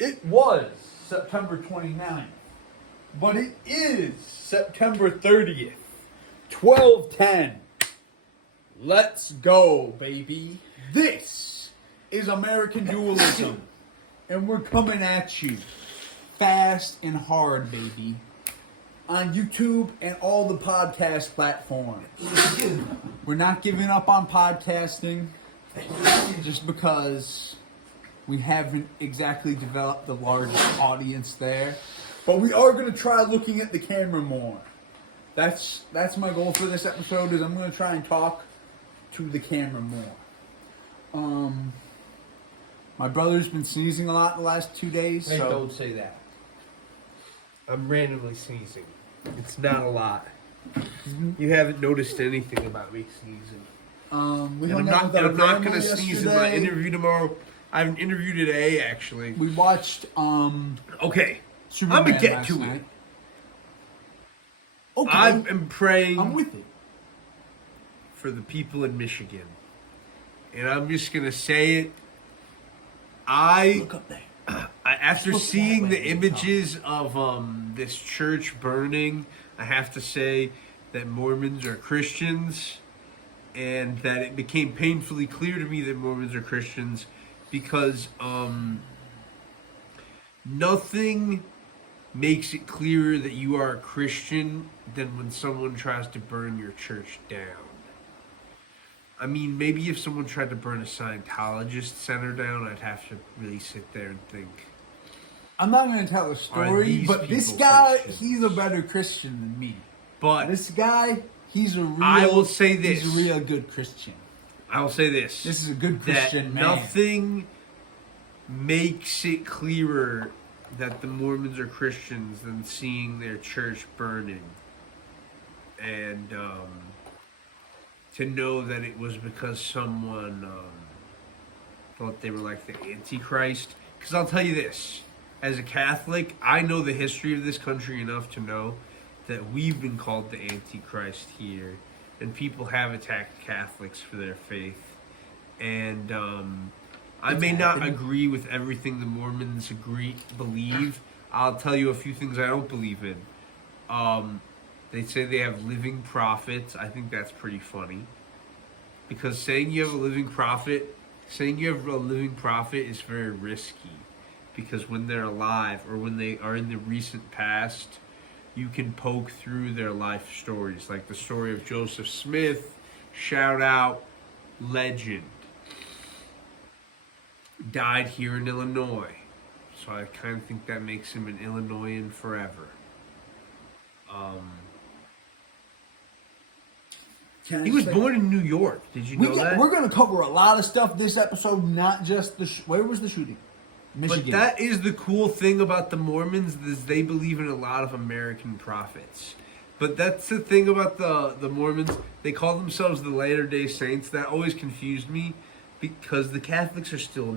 It was September 29th, but it is September 30th, 12/10. Let's go, baby. This is American Dualism, and we're coming at you fast and hard, baby, on YouTube and all the podcast platforms. We're not giving up on podcasting just because we haven't exactly developed the largest audience there. But we are going to try looking at the camera more. That's my goal for this episode, is I'm going to try and talk to the camera more. My brother's been sneezing a lot the last 2 days. Hey, so don't say that. I'm randomly sneezing. It's not a lot. You haven't noticed anything about me sneezing. I'm I'm not going to sneeze in my interview tomorrow. I have an interview today, actually. We watched Okay, Superman I'm going to get last to night. it. Okay, I am praying I'm with it. for the people in Michigan. And I'm just going to say it. Look up there. After Look seeing that way the images of this church burning, I have to say that Mormons are Christians, and that it became painfully clear to me that Mormons are Christians because nothing makes it clearer that you are a Christian than when someone tries to burn your church down. I mean, maybe if someone tried to burn a Scientologist center down, I'd have to really sit there and think. I'm not going to tell a story, these but this people guy, Christians? he's a better Christian than me. But This guy, he's a real. I will say this. He's a real good Christian. I will say this. This is a good Christian man. Nothing makes it clearer that the Mormons are Christians than seeing their church burning. And to know that it was because someone thought they were like the Antichrist. Because I'll tell you this, as a Catholic, I know the history of this country enough to know that we've been called the Antichrist here. And people have attacked Catholics for their faith. And I may not agree with everything the Mormons believe. I'll tell you a few things I don't believe in. They say they have living prophets. I think that's pretty funny. Because saying you have a living prophet is very risky. Because when they're alive or when they are in the recent past, you can poke through their life stories. Like the story of Joseph Smith, shout out, legend. Died here in Illinois. So I kind of think that makes him an Illinoisan forever. He was born in New York. Did you know that? We're going to cover a lot of stuff this episode, not just the... where was the shooting? Michigan. But that is the cool thing about the Mormons, is they believe in a lot of American prophets. But that's the thing about the Mormons. They call themselves the Latter-day Saints. That always confused me because the Catholics are still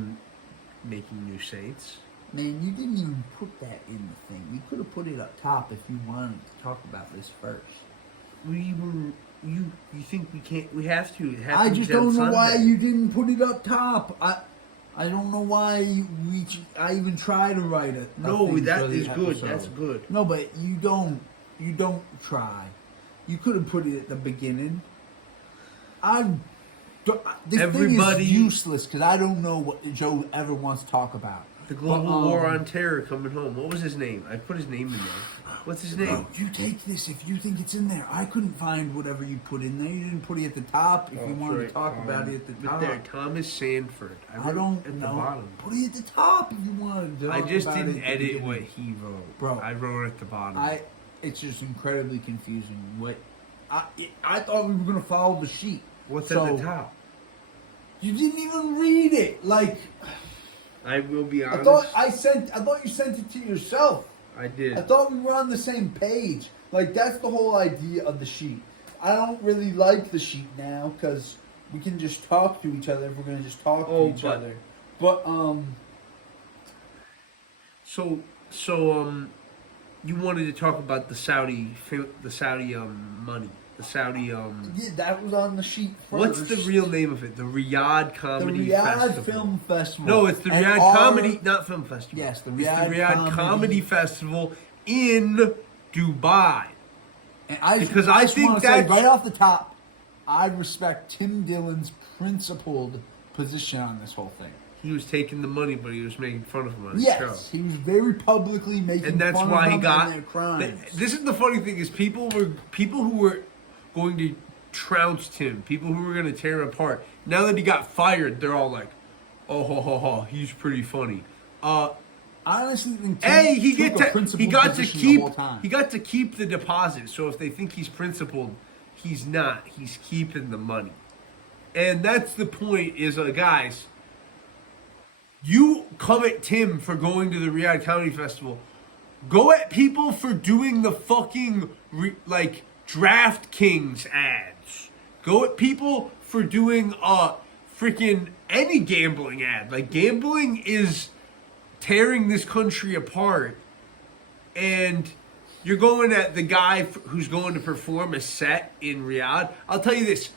making new saints. Man, you didn't even put that in the thing. You could have put it up top if you wanted to talk about this first. You think we can't? We have to. I just don't know why you didn't put it up top. I don't know why I even try to write it. No, that is good. That's good. No, but you don't try. You could have put it at the beginning. This thing is useless because I don't know what Joe ever wants to talk about. The global war on terror coming home. What was his name? I put his name in there. What's his name? Bro, you take this if you think it's in there. I couldn't find whatever you put in there. You didn't put it at the top. If you wanted to talk about it at the top. There, Thomas Sanford. I don't at know. The bottom. Put it at the top if you wanted to. I just didn't edit what he wrote. Bro, I wrote it at the bottom. It's just incredibly confusing. I thought we were gonna follow the sheet. What's at the top? You didn't even read it. Like, I will be honest. I thought you sent it to yourself. I did. I thought we were on the same page. Like, that's the whole idea of the sheet. I don't really like the sheet now because we can just talk to each other if we're gonna just talk to each other. But So you wanted to talk about the Saudi money? The Saudi. Yeah, that was on the sheet first. What's the real name of it? The Riyadh Comedy Festival. The Riyadh Film Festival. No, it's the Riyadh Comedy, not Film Festival. Yes, the It's Riyadh, the Riyadh Comedy Festival in Dubai. And I Because just I think want to that's- say right off the top, I respect Tim Dillon's principled position on this whole thing. He was taking the money, but he was making fun of him on his Yes, show. he was very publicly making And that's fun why of he them got. and their crimes. This is the funny thing: is people who were going to trounce him, people who were going to tear him apart. Now that he got fired, they're all like, "Oh, ho, ho, ho, he's pretty funny." I honestly think Hey, he took a got to principled position keep the whole time. he got to keep the deposit. So if they think he's principled, he's not. He's keeping the money, and that's the point. Is guys, you come at Tim for going to the Riyadh Comedy Festival. Go at people for doing the fucking like DraftKings ads. Go at people for doing freaking any gambling ad. Like gambling is tearing this country apart, and you're going at the guy who's going to perform a set in Riyadh. I'll tell you this: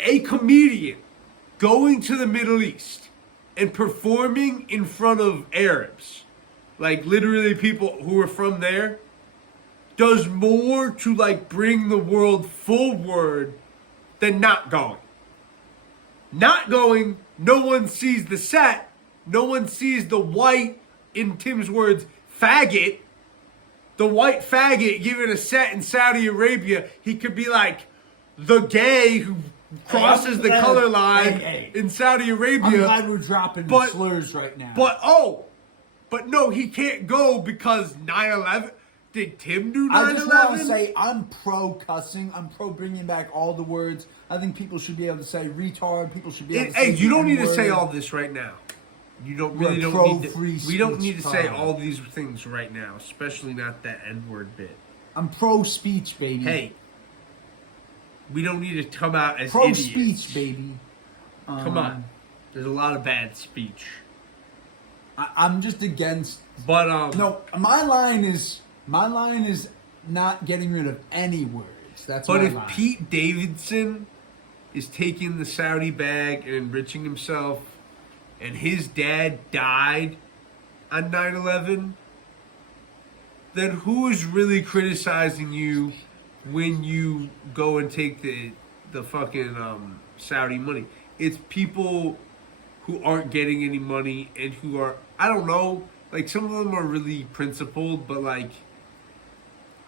a comedian going to the Middle East and performing in front of Arabs, like literally people who are from there, does more to like bring the world forward than not going. Not going, no one sees the set, no one sees the white, in Tim's words, faggot. The white faggot giving a set in Saudi Arabia. He could be like the gay who crosses the color line in Saudi Arabia. I'm glad we're dropping slurs right now. But no, he can't go because 9/11. Did Tim do 9/11? I just want to say I'm pro cussing. I'm pro bringing back all the words. I think people should be able to say retard. People should be able to say. Hey, you don't need to N-word. say all this right now. You don't We're really don't pro need to. free We don't speech need to say pod. all these things right now, especially not that N-word bit. I'm pro speech, baby. Hey, we don't need to come out as pro idiots. speech, baby. Come on, there's a lot of bad speech. I'm just against. But No, my line is not getting rid of any words. That's But my if line. Pete Davidson is taking the Saudi bag and enriching himself, and his dad died on 9/11, then who is really criticizing you when you go and take the fucking Saudi money? It's people who aren't getting any money and who are, I don't know, like some of them are really principled, but like,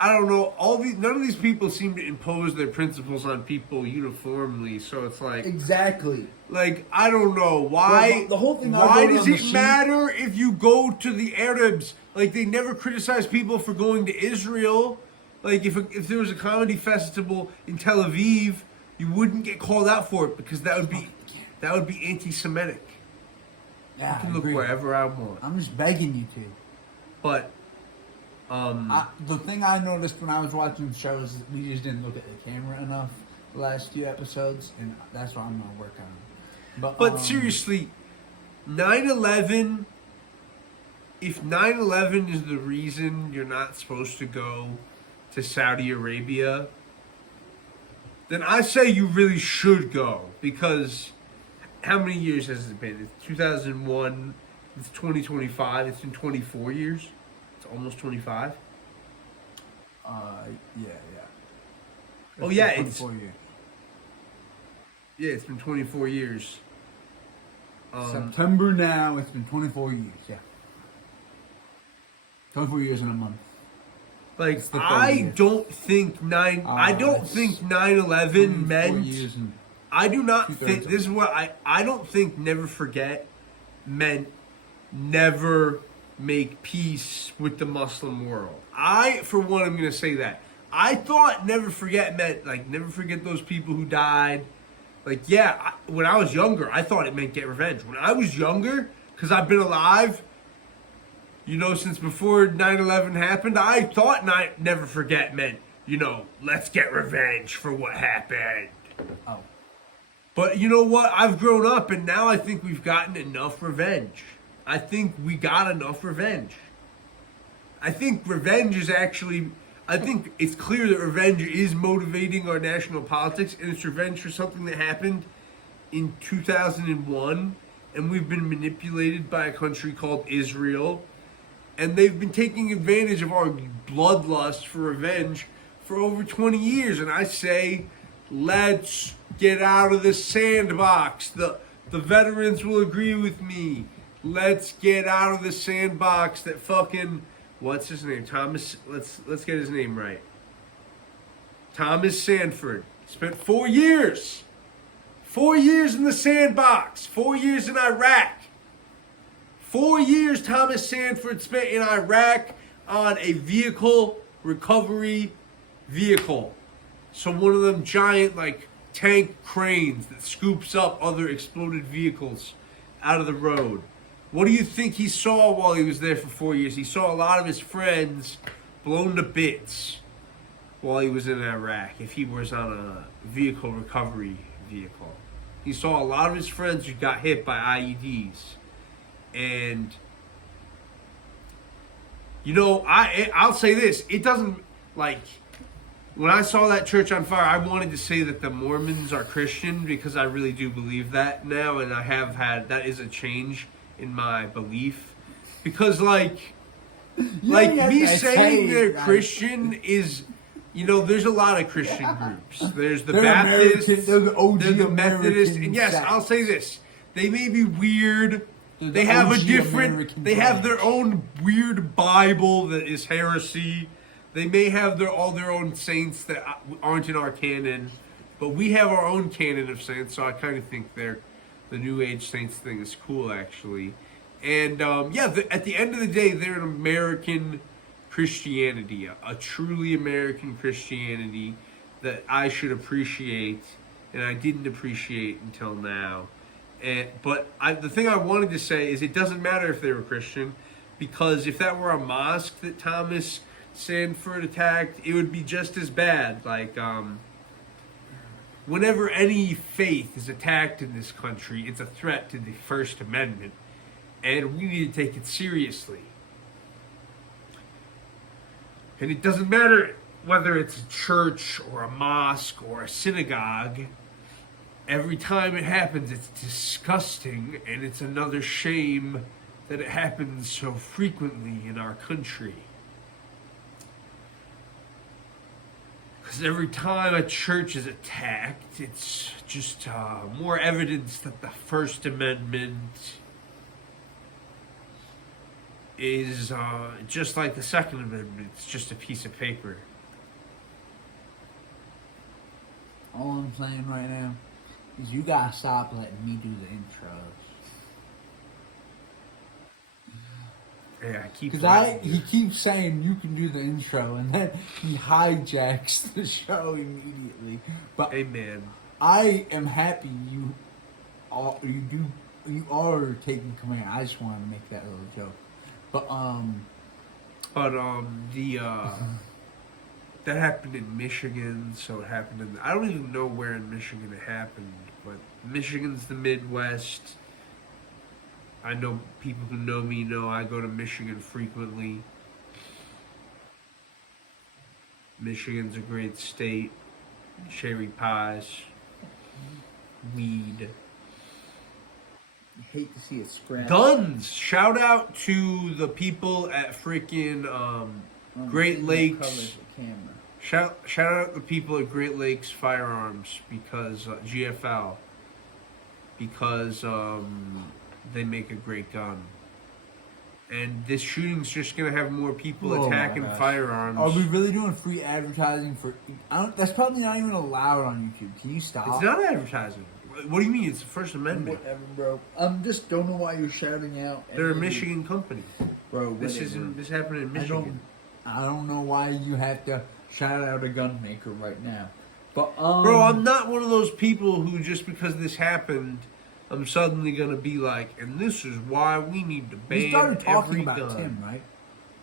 I don't know, none of these people seem to impose their principles on people uniformly, so it's like, exactly. like, I don't know why. Well, the whole thing I why wrote does on the it sheet- matter if you go to the Arabs? Like, they never criticize people for going to Israel. Like, if there was a comedy festival in Tel Aviv, you wouldn't get called out for it because that would be anti-Semitic. Yeah, I can I look agree. wherever I want, I'm just begging you to. but The thing I noticed when I was watching the show is that we just didn't look at the camera enough the last few episodes, and that's what I'm gonna work on. But seriously, 9/11. If 9/11 is the reason you're not supposed to go to Saudi Arabia, then I say you really should go, because how many years has it been? It's 2001. It's 2025. It's been 24 years. It's almost 25. Yeah. Oh, yeah, been it's 24 years. Yeah, it's been 24 years. September now. It's been 24 years. Yeah. 24 years in a month. Like, the third I year. don't think I don't it's think 9/11 meant. Years and I do not Two-thirds think of this is what I don't think never forget meant never make peace with the Muslim world. For one, I'm going to say that. I thought never forget meant like never forget those people who died. Like, yeah, when I was younger, I thought it meant get revenge. When I was younger, because I've been alive, since before 9/11 happened, I thought never forget meant, let's get revenge for what happened. oh, But you know what? I've grown up, and now I think we've gotten enough revenge. I think we got enough revenge. I think revenge is actually... I think it's clear that revenge is motivating our national politics, and it's revenge for something that happened in 2001, and we've been manipulated by a country called Israel, and they've been taking advantage of our bloodlust for revenge for over 20 years, and I say, let's get out of the sandbox. The veterans will agree with me. Let's get out of the sandbox that fucking... What's his name? Thomas. Let's get his name right. Thomas Sanford spent 4 years. 4 years in the sandbox. 4 years in Iraq. 4 years Thomas Sanford spent in Iraq on a vehicle recovery vehicle. So one of them giant like tank cranes that scoops up other exploded vehicles out of the road. What do you think he saw while he was there for 4 years? He saw a lot of his friends blown to bits while he was in Iraq, if he was on a vehicle recovery vehicle. He saw a lot of his friends who got hit by IEDs. And, you know, I'll say this. It doesn't, like, when I saw that church on fire, I wanted to say that the Mormons are Christian, because I really do believe that now, and I have had, that is a change in my belief, because like me saying they're Christian is, you know, there's a lot of Christian groups. There's the Baptists, they're the OG they're the Methodists, and yes, sects. I'll say this: they may be weird. They're They the have a OG different. American They have their branch. own weird Bible that is heresy. They may have all their own saints that aren't in our canon, but we have our own canon of saints. So I kind of think the New Age saints thing is cool, actually. And at the end of the day, they're an American Christianity, a truly American Christianity that I should appreciate, and I didn't appreciate until now. But the thing I wanted to say is it doesn't matter if they were Christian, because if that were a mosque that Thomas Sanford attacked, it would be just as bad. Like, whenever any faith is attacked in this country, it's a threat to the First Amendment, and we need to take it seriously. And it doesn't matter whether it's a church or a mosque or a synagogue. Every time it happens, it's disgusting, and it's another shame that it happens so frequently in our country. Because every time a church is attacked, it's just more evidence that the First Amendment is just like the Second Amendment. It's just a piece of paper. All I'm saying right now is you gotta stop letting me do the intros. Yeah, I keep. Because he keeps saying you can do the intro, and then he hijacks the show immediately. But Hey man, I am happy you are taking command. I just wanted to make that little joke. But that happened in Michigan, so it happened in. I don't even know where in Michigan it happened, but Michigan's the Midwest. I know people who know me know I go to Michigan frequently. Michigan's a great state. Cherry pies, weed, I hate to see it scratch. guns. Shout out to the people at freaking Great Lakes. Covers the camera. Shout out the people at Great Lakes Firearms, because GFL, because they make a great gun. And this shooting's just gonna have more people attacking firearms. Are we really doing free advertising for? That's probably not even allowed on YouTube. Can you stop? It's not advertising. What do you mean? It's the First Amendment. Whatever, bro. Just don't know why you're shouting out. They're a Michigan company. Bro, This happened in Michigan. I don't know why you have to shout out a gun maker right now. But Bro, I'm not one of those people who just because this happened, I'm suddenly gonna be like, and this is why we need to ban we started talking every about gun. Tim, right?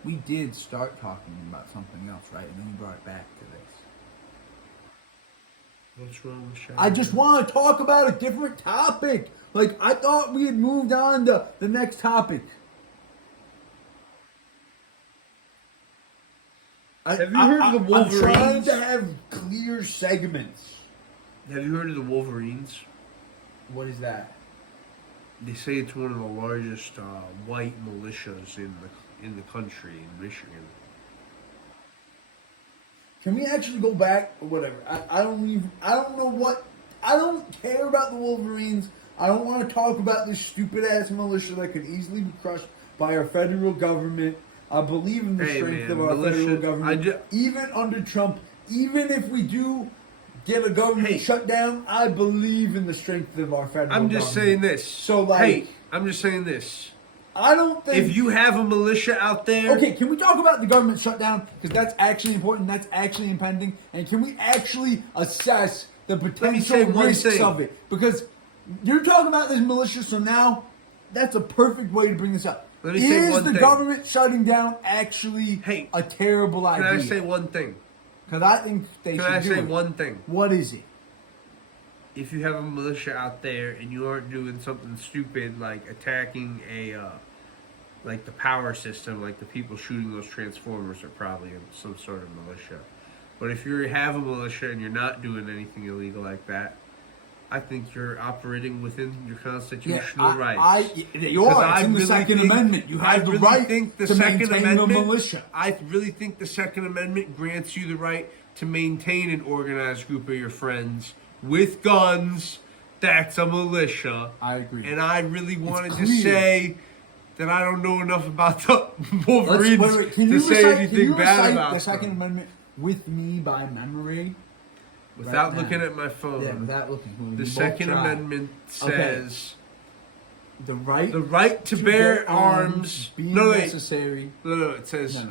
We did start talking about something else, right? And then we brought it back to this. What's wrong with shouting? I just want to talk about a different topic. Like, I thought we had moved on to the next topic. Have you heard of the Wolverines? I'm trying to have clear segments. Have you heard of the Wolverines? What is that? They say it's one of the largest white militias in the country, in Michigan. Can we actually go back or whatever? I don't know what. I don't care about the Wolverines. I don't want to talk about this stupid ass militia that could easily be crushed by our federal government. I believe in the strength of our federal government. Even under Trump, even if we do get a government shutdown, I believe in the strength of our federal government. I'm just saying this. So, like... I'm just saying this. I don't think... If you have a militia out there... Okay, can we talk about the government shutdown? Because that's actually important. That's actually impending. And can we actually assess the potential risks of it? Because you're talking about this militia, so now that's a perfect way to bring this up. Is the government shutting down actually a terrible idea? Can I say one thing? Because I think they should do it. Can I say one thing? What is it? If you have a militia out there and you aren't doing something stupid like attacking like the power system, like the people shooting those transformers are probably some sort of militia. But if you have a militia and you're not doing anything illegal like that, I think you're operating within your constitutional rights. You are. It's in the Second Amendment. You have the right to maintain a militia. I really think the Second Amendment grants you the right to maintain an organized group of your friends with guns. That's a militia. I agree. And I really wanted to say that I don't know enough about the Wolverines to say anything bad about the Second Amendment with me by memory? Without looking at my phone. Yeah, without looking. The Second Amendment says the right to bear arms being necessary. No, it says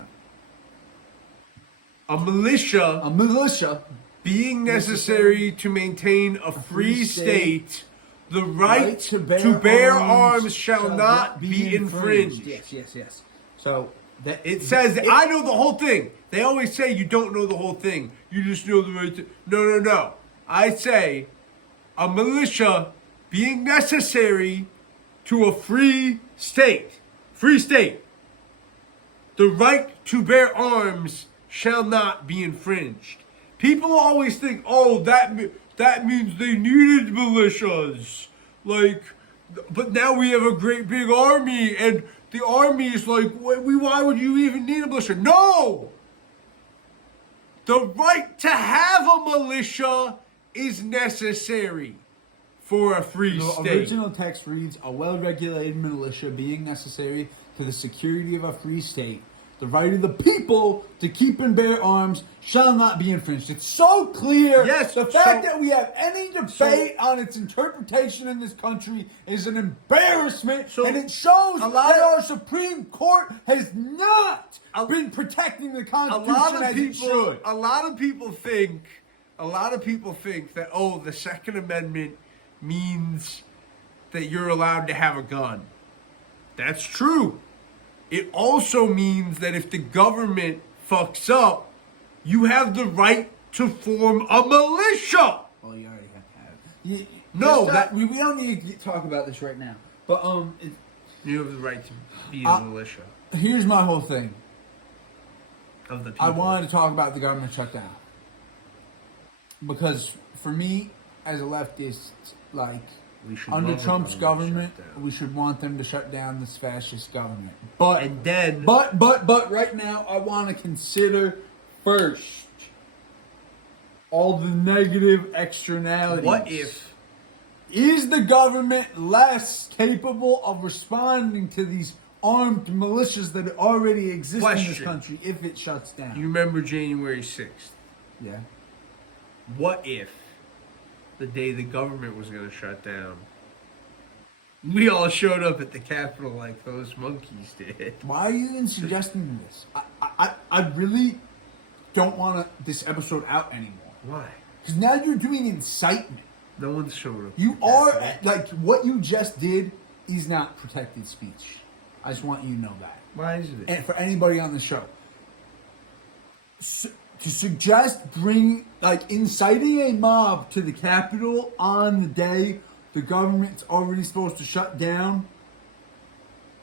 a militia being necessary to maintain a free state. The right to bear arms shall not be infringed. Yes. So it says, I know the whole thing. They always say you don't know the whole thing. You just know the right to... No. I say a militia being necessary to a free state. Free state. The right to bear arms shall not be infringed. People always think, oh, that means they needed militias. Like, but now we have a great big army, and the army is like, why would you even need a militia? No! The right to have a militia is necessary for a free state. The original text reads, a well-regulated militia being necessary to the security of a free state. The right of the people to keep and bear arms shall not be infringed. It's so clear. Yes. The fact that we have any debate on its interpretation in this country is an embarrassment, and it shows that our Supreme Court has not been protecting the Constitution as it should. A lot of people think that, oh, the Second Amendment means that you're allowed to have a gun. That's true. It also means that if the government fucks up, you have the right to form a militia. Well, you already have to have it. We don't need to talk about this right now. But you have the right to be a militia. Here's my whole thing. Of the people. I wanted to talk about the government shutdown because for me, as a leftist, like, under Trump's government, we should want them to shut down this fascist government. But right now, I want to consider first all the negative externalities. What if? Is the government less capable of responding to these armed militias that already exist in this country if it shuts down? You remember January 6th? Yeah. What if the day the government was going to shut down, we all showed up at the Capitol like those monkeys did? Why are you even suggesting this? I really don't want this episode out anymore. Why? Because now you're doing incitement. No one's showing up. You are, like, what you just did is not protected speech. I just want you to know that. Why isn't it? And for anybody on the show. To suggest inciting a mob to the Capitol on the day the government's already supposed to shut down,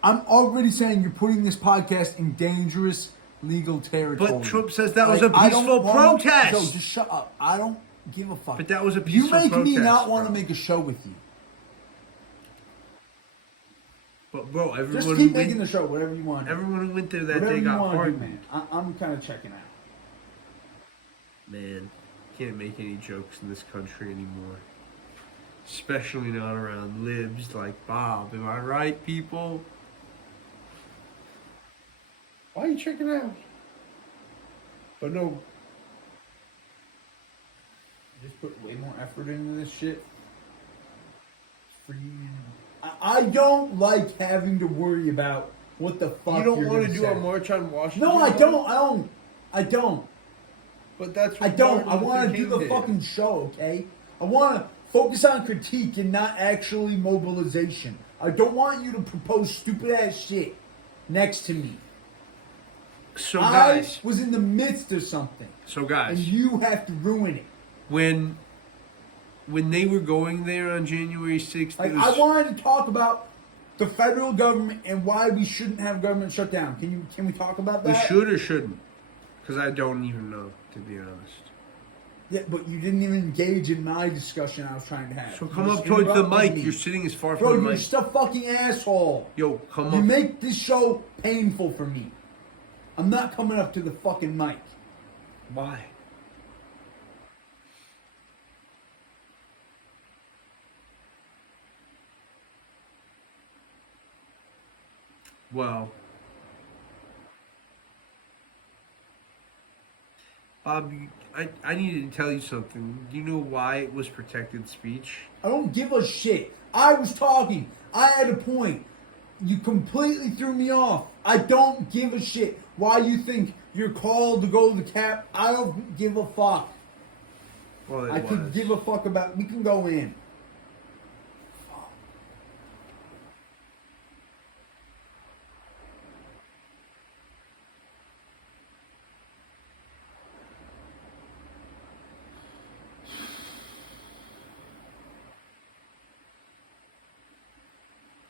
I'm already saying you're putting this podcast in dangerous legal territory. But Trump says that was a I don't peaceful want- protest. So just shut up. I don't give a fuck. But that was a peaceful You make protest, me not want to bro. make a show with you. But bro, everyone Just who keep went, making the show, whatever you want. everyone who went there that Whatever day you got want to do, pardoned. man. I'm kind of checking out. Man, can't make any jokes in this country anymore. Especially not around libs like Bob. Am I right, people? Why are you checking out? But no. Just put way more effort into this shit. For you. I don't like having to worry about what the fuck You don't you're want to gonna do say. a march on Washington? No, I don't. I don't. But that's what I don't. I Martin want Luther to do King the did. fucking show, okay? I want to focus on critique and not actually mobilization. I don't want you to propose stupid ass shit next to me. So I guys, was in the midst of something, and guys, you have to ruin it. when they were going there on January 6th, Like, it was, I wanted to talk about the federal government and why we shouldn't have government shutdown. Can we talk about we that? should or shouldn't? Because I don't even know, to be honest. Yeah, but you didn't even engage in my discussion I was trying to have. So You come just up towards the interrupted mic. me. You're sitting as far Bro, from the you're mic. just a fucking asshole. Yo, come You up. make this show painful for me. I'm not coming up to the fucking mic. Why? Well, Bob, I needed to tell you something. Do you know why it was protected speech? I don't give a shit. I was talking. I had a point. You completely threw me off. I don't give a shit why you think you're called to go to the cap. I don't give a fuck. Well, I could give a fuck about. We can go in.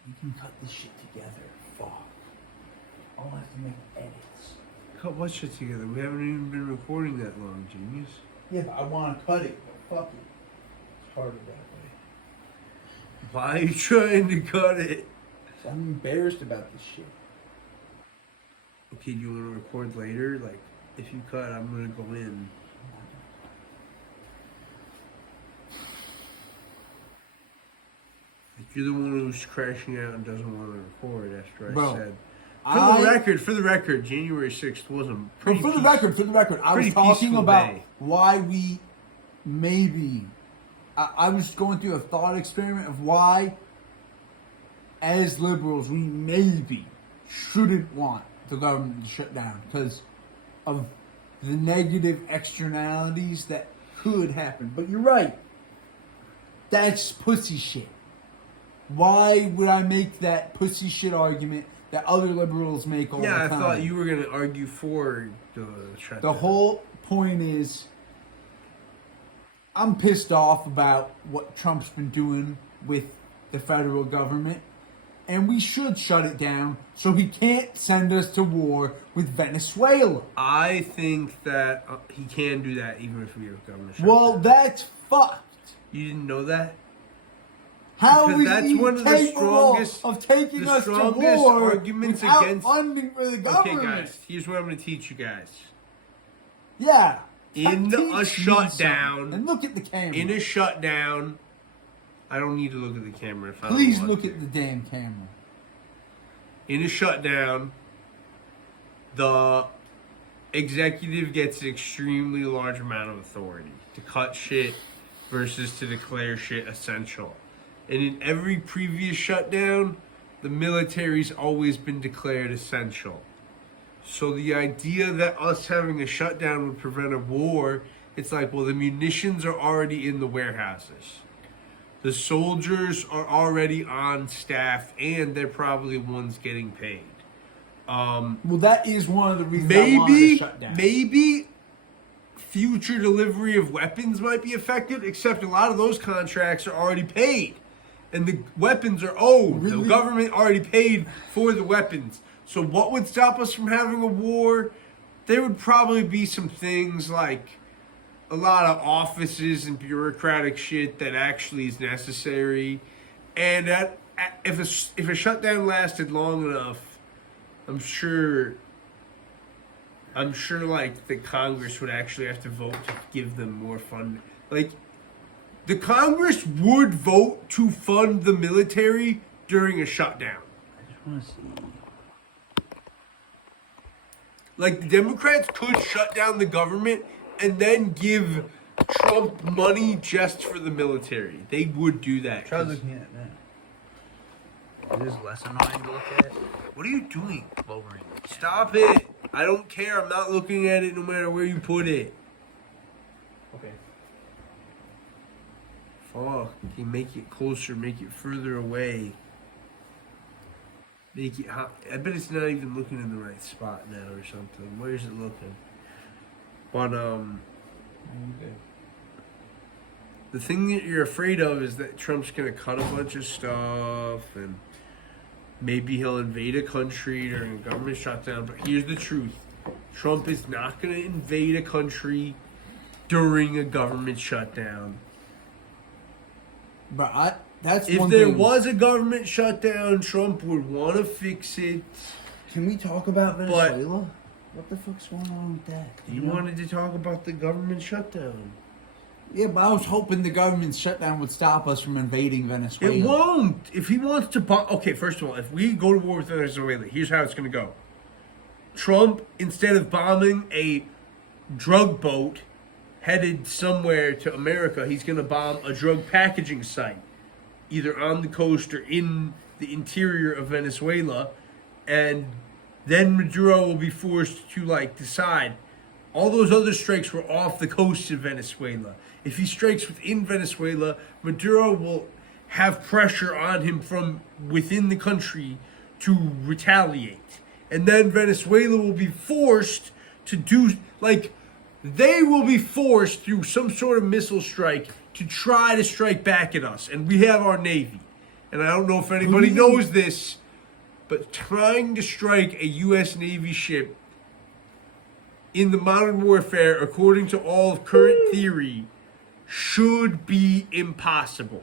We can cut this shit together. Fuck. I'll have to make edits. Cut what shit together? We haven't even been recording that long, genius. Yeah, but I want to cut it. But fuck it. It's harder that way. Why are you trying to cut it? So I'm embarrassed about this shit. Okay, do you want to record later? Like, if you cut, I'm gonna go in. Like, you're the one who's crashing out and doesn't want to record after I Bro, said. For the record, January 6th was a pretty For the record, I was pretty talking peaceful about day. why we maybe. I was going through a thought experiment of why, as liberals, we maybe shouldn't want the government to shut down because of the negative externalities that could happen. But you're right. That's pussy shit. Why would I make that pussy shit argument that other liberals make all the Yeah, I time? thought you were gonna argue for the shutdown. The whole point is, I'm pissed off about what Trump's been doing with the federal government, and we should shut it down so he can't send us to war with Venezuela. I think that he can do that even if we have government shutdown. Well, that's fucked. You didn't know that? How Because is that's he one of the capable strongest- of taking the us to strongest war arguments without against- funding for the government? Okay, guys, here's what I'm going to teach you guys. Yeah. In Teach a me shutdown- something. And look at the camera. In a shutdown, I don't need to look at the camera if I don't Please want look to. at the damn camera. In a shutdown, the executive gets an extremely large amount of authority to cut shit versus to declare shit essential. And in every previous shutdown, the military's always been declared essential. So the idea that us having a shutdown would prevent a war, it's like, well, the munitions are already in the warehouses. The soldiers are already on staff, and they're probably the ones getting paid. Well, that is one of the reasons I wanted to shut down. Maybe future delivery of weapons might be affected, except a lot of those contracts are already paid. And the weapons are owed. Really? The government already paid for the weapons. So what would stop us from having a war there would probably be some things like a lot of offices and bureaucratic shit that actually is necessary, and if a shutdown lasted long enough, I'm sure like the Congress would actually have to vote to give them more funding. Like, the Congress would vote to fund the military during a shutdown. I just want to see. Like, the Democrats could shut down the government and then give Trump money just for the military. They would do that. Try looking at it now. It is less annoying to look at. What are you doing, lowering it? Stop it. I don't care. I'm not looking at it no matter where you put it. Okay. Fuck. You can make it closer, make it further away. Make it hot. I bet it's not even looking in the right spot now or something. Where's it looking? But, Okay. the thing that you're afraid of is that Trump's gonna cut a bunch of stuff and maybe he'll invade a country during a government shutdown. But here's the truth. Trump is not gonna invade a country during a government shutdown. But that's If one there thing. was a government shutdown, Trump would want to fix it. Can we talk about Venezuela? What the fuck's going on with that? You wanted to talk about the government shutdown. Yeah, but I was hoping the government shutdown would stop us from invading Venezuela. It won't. If he wants to bomb... Okay, first of all, if we go to war with Venezuela, here's how it's going to go. Trump, instead of bombing a drug boat headed somewhere to America, he's going to bomb a drug packaging site, either on the coast or in the interior of Venezuela, and then Maduro will be forced to, like, decide. All those other strikes were off the coast of Venezuela. If he strikes within Venezuela, Maduro will have pressure on him from within the country to retaliate. And then Venezuela will be forced to do, like, they will be forced through some sort of missile strike to try to strike back at us. And we have our Navy. And I don't know if anybody knows this, but trying to strike a U.S. Navy ship in the modern warfare, according to all of current theory, should be impossible.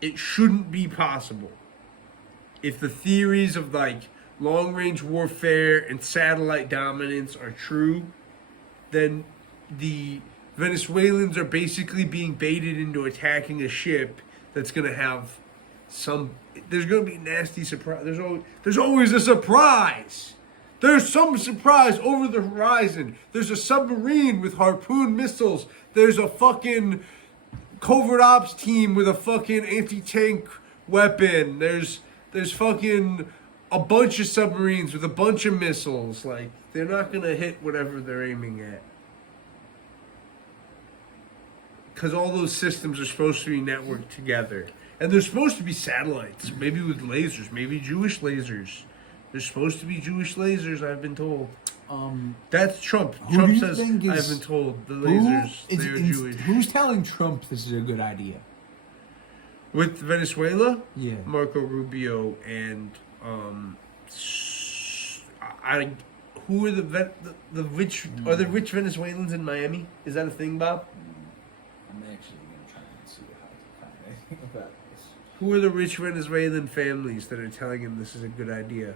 It shouldn't be possible. If the theories of, like, long-range warfare and satellite dominance are true, then the Venezuelans are basically being baited into attacking a ship that's going to have some... There's going to be nasty surprise. There's always a surprise. There's some surprise over the horizon. There's a submarine with harpoon missiles. There's a fucking covert ops team with a fucking anti-tank weapon. There's fucking a bunch of submarines with a bunch of missiles. Like, they're not going to hit whatever they're aiming at. Because all those systems are supposed to be networked together. And they're supposed to be satellites. Maybe with lasers. Maybe Jewish lasers. There's supposed to be Jewish lasers, I've been told. That's Trump. Trump says, I've been told the lasers, they're Jewish. Who's telling Trump this is a good idea? With Venezuela? Yeah. Marco Rubio and, who are the rich, are the rich Venezuelans in Miami? Is that a thing, Bob? I'm actually going to try and see how to kind of think about this. Who are the rich Venezuelan families that are telling him this is a good idea?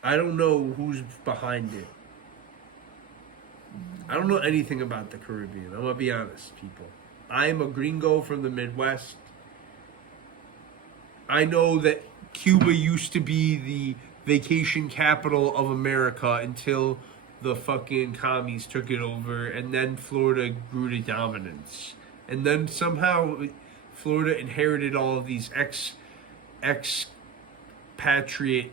I don't know who's behind it. I don't know anything about the Caribbean. I'm going to be honest, people. I am a gringo from the Midwest. I know that Cuba used to be the vacation capital of America until the fucking commies took it over, and then Florida grew to dominance. And then somehow Florida inherited all of these expatriate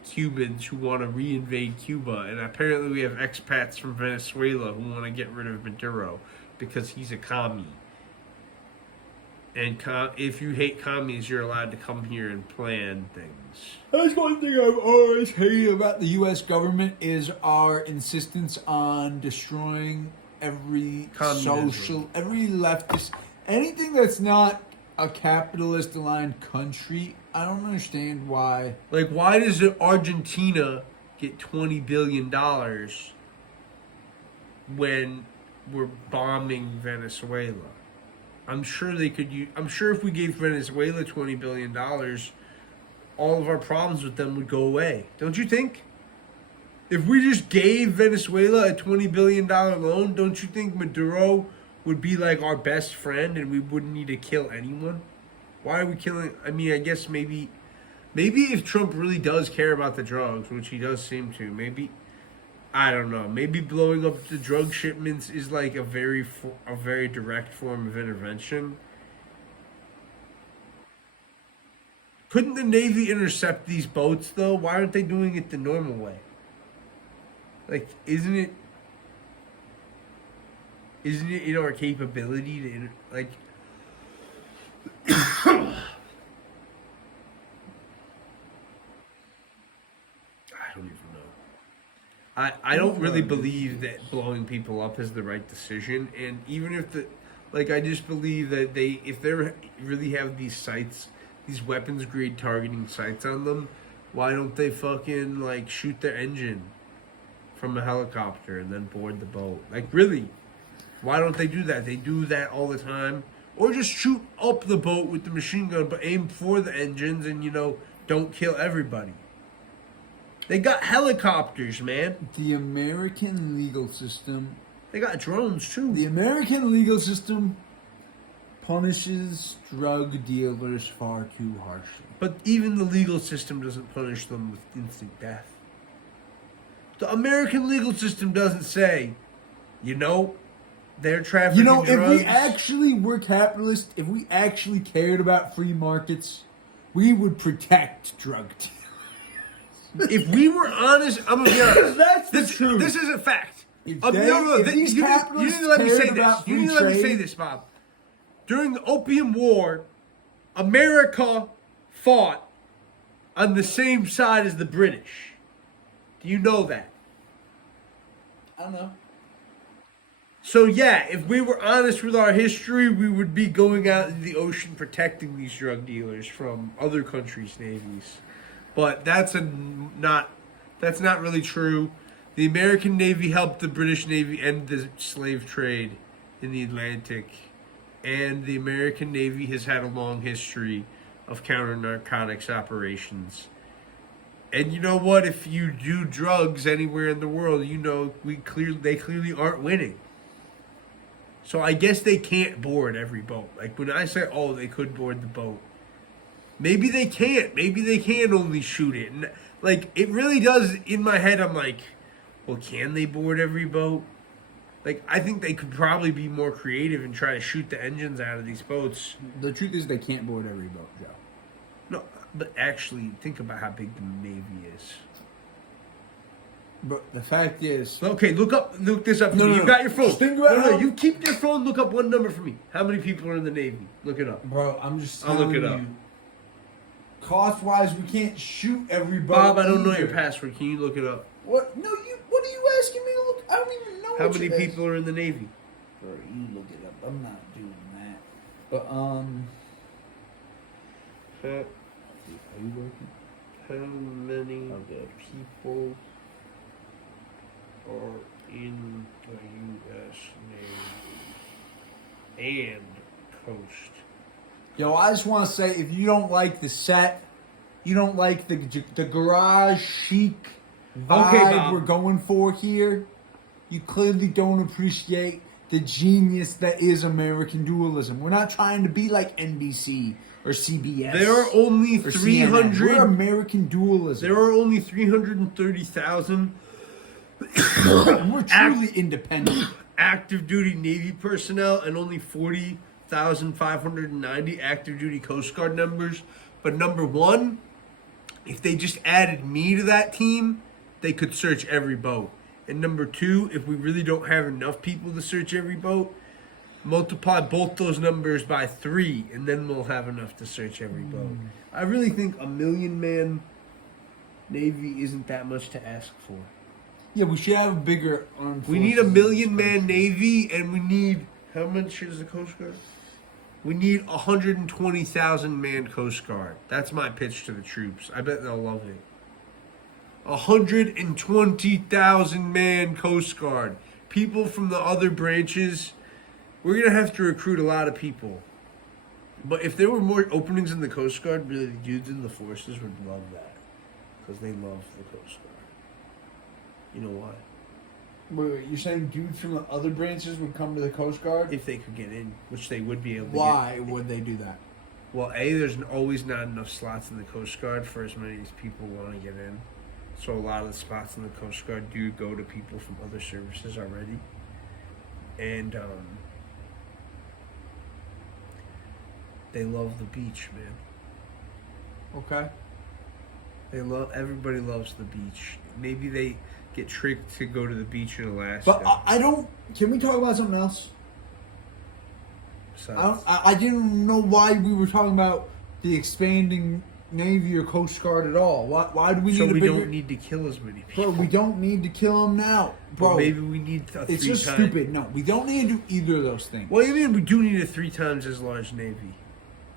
Cubans who want to reinvade Cuba. And apparently we have expats from Venezuela who want to get rid of Maduro because he's a commie. And if you hate commies, you're allowed to come here and plan things. That's one thing I've always hated about the U.S. government is our insistence on destroying every Communism. every leftist, anything that's not a capitalist-aligned country. I don't understand why. Like, why does Argentina get $20 billion when we're bombing Venezuela. I'm sure they could use, I'm sure if we gave Venezuela $20 billion, all of our problems with them would go away. Don't you think? If we just gave Venezuela a $20 billion loan, don't you think Maduro would be like our best friend and we wouldn't need to kill anyone? Why are we killing? I mean, I guess maybe if Trump really does care about the drugs, which he does seem to, maybe, I don't know, maybe blowing up the drug shipments is like a very direct form of intervention. Couldn't the Navy intercept these boats, though? Why aren't they doing it the normal way? Like, isn't it in our capability to, like... I don't even know. I don't really believe that blowing people up is the right decision. And even if I just believe that if they really have these sights, these weapons grade targeting sights on them, why don't they fucking, like, shoot their engine from a helicopter and then board the boat? Like, really, why don't they do that? They do that all the time. Or just shoot up the boat with the machine gun, but aim for the engines and, don't kill everybody. They got helicopters, man. The American legal system... They got drones, too. The American legal system punishes drug dealers far too harshly. But even the legal system doesn't punish them with instant death. The American legal system doesn't say, they're trafficking drugs. If we actually were capitalist, if we actually cared about free markets, we would protect drug dealers. If we were honest, I'm gonna be honest. That's the truth. This is a fact. You You need to let me say this. You need to let me say this, Bob. During the Opium War, America fought on the same side as the British. Do you know that? I don't know. So yeah, if we were honest with our history, we would be going out into the ocean protecting these drug dealers from other countries' navies. But that's not really true. The American Navy helped the British Navy end the slave trade in the Atlantic, and the American Navy has had a long history of counter-narcotics operations. And you know what? If you do drugs anywhere in the world, they clearly aren't winning. So I guess they can't board every boat. Like when I say, they could board the boat. Maybe they can't. Maybe they can only shoot it. And like it really does, in my head, I'm like, well, can they board every boat? Like, I think they could probably be more creative and try to shoot the engines out of these boats. The truth is they can't board every boat, Joe. No, but actually, think about how big the Navy is. But the fact is... Okay, look this up for me. You got your phone. You keep your phone, look up one number for me. How many people are in the Navy? Look it up. Bro, I'm just telling I'll look it you. Up. Cost-wise, we can't shoot every boat. Bob, I don't know your password. Can you look it up? What? No, what are you asking me to look? I don't even know. How many people are in the Navy? Bro, you look it up. I'm not doing that. But Are you working? How many people are in the U.S. Navy and Coast? Yo, I just want to say, if you don't like the set, you don't like the garage chic vibe we're going for here, you clearly don't appreciate the genius that is American dualism. We're not trying to be like NBC or CBS. There are only 300. We're American dualism. There are only 330,000. We're truly independent. Active duty Navy personnel and only 40,590 active duty Coast Guard members. But number one, if they just added me to that team, they could search every boat. And number two, if we really don't have enough people to search every boat, multiply both those numbers by 3, and then we'll have enough to search every boat. I really think a 1,000,000-man Navy isn't that much to ask for. Yeah, we should have a bigger armed forces. We need a 1,000,000-man Navy, and we need... How much is the Coast Guard? We need 120,000-man Coast Guard. That's my pitch to the troops. I bet they'll love it. 120,000 man Coast Guard. People from the other branches, we're going to have to recruit a lot of people. But if there were more openings in the Coast Guard, really, the dudes in the forces would love that. Because they love the Coast Guard. You know why? Wait, you're saying dudes from the other branches would come to the Coast Guard? If they could get in, which they would be able to Why would they do that? Well, there's always not enough slots in the Coast Guard for as many as people want to get in. So a lot of the spots in the Coast Guard do go to people from other services already. And they love the beach, man. Okay. Everybody loves the beach. Maybe they get tricked to go to the beach in Alaska. But I don't. Can we talk about something else? I didn't know why we were talking about the expanding Navy or Coast Guard at all. Why do we need so a we bigger... don't need to kill as many people. Bro, we don't need to kill them now. Bro, But maybe we need it's just stupid. No, we don't need to do either of those things. What do you mean we do need a 3 times as large Navy?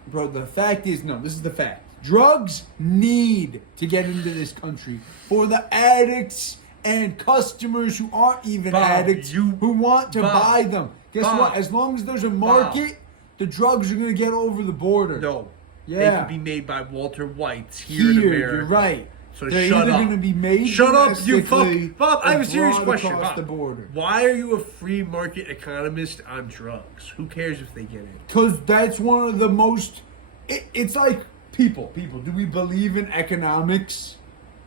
Bro, the fact is, no, this is the fact. Drugs need to get into this country for the addicts and customers who aren't even addicts who want to buy them. Guess what? As long as there's a market, the drugs are going to get over the border. No. Yeah. They could be made by Walter White's here in America. You're right. So They're shut either up. going to be made Shut up, you fuck. domestically Bob, I have or a serious brought question. across Bob, the border. why are you a free market economist on drugs? Who cares if they get in? Because that's one of the most... It's like people. Do we believe in economics?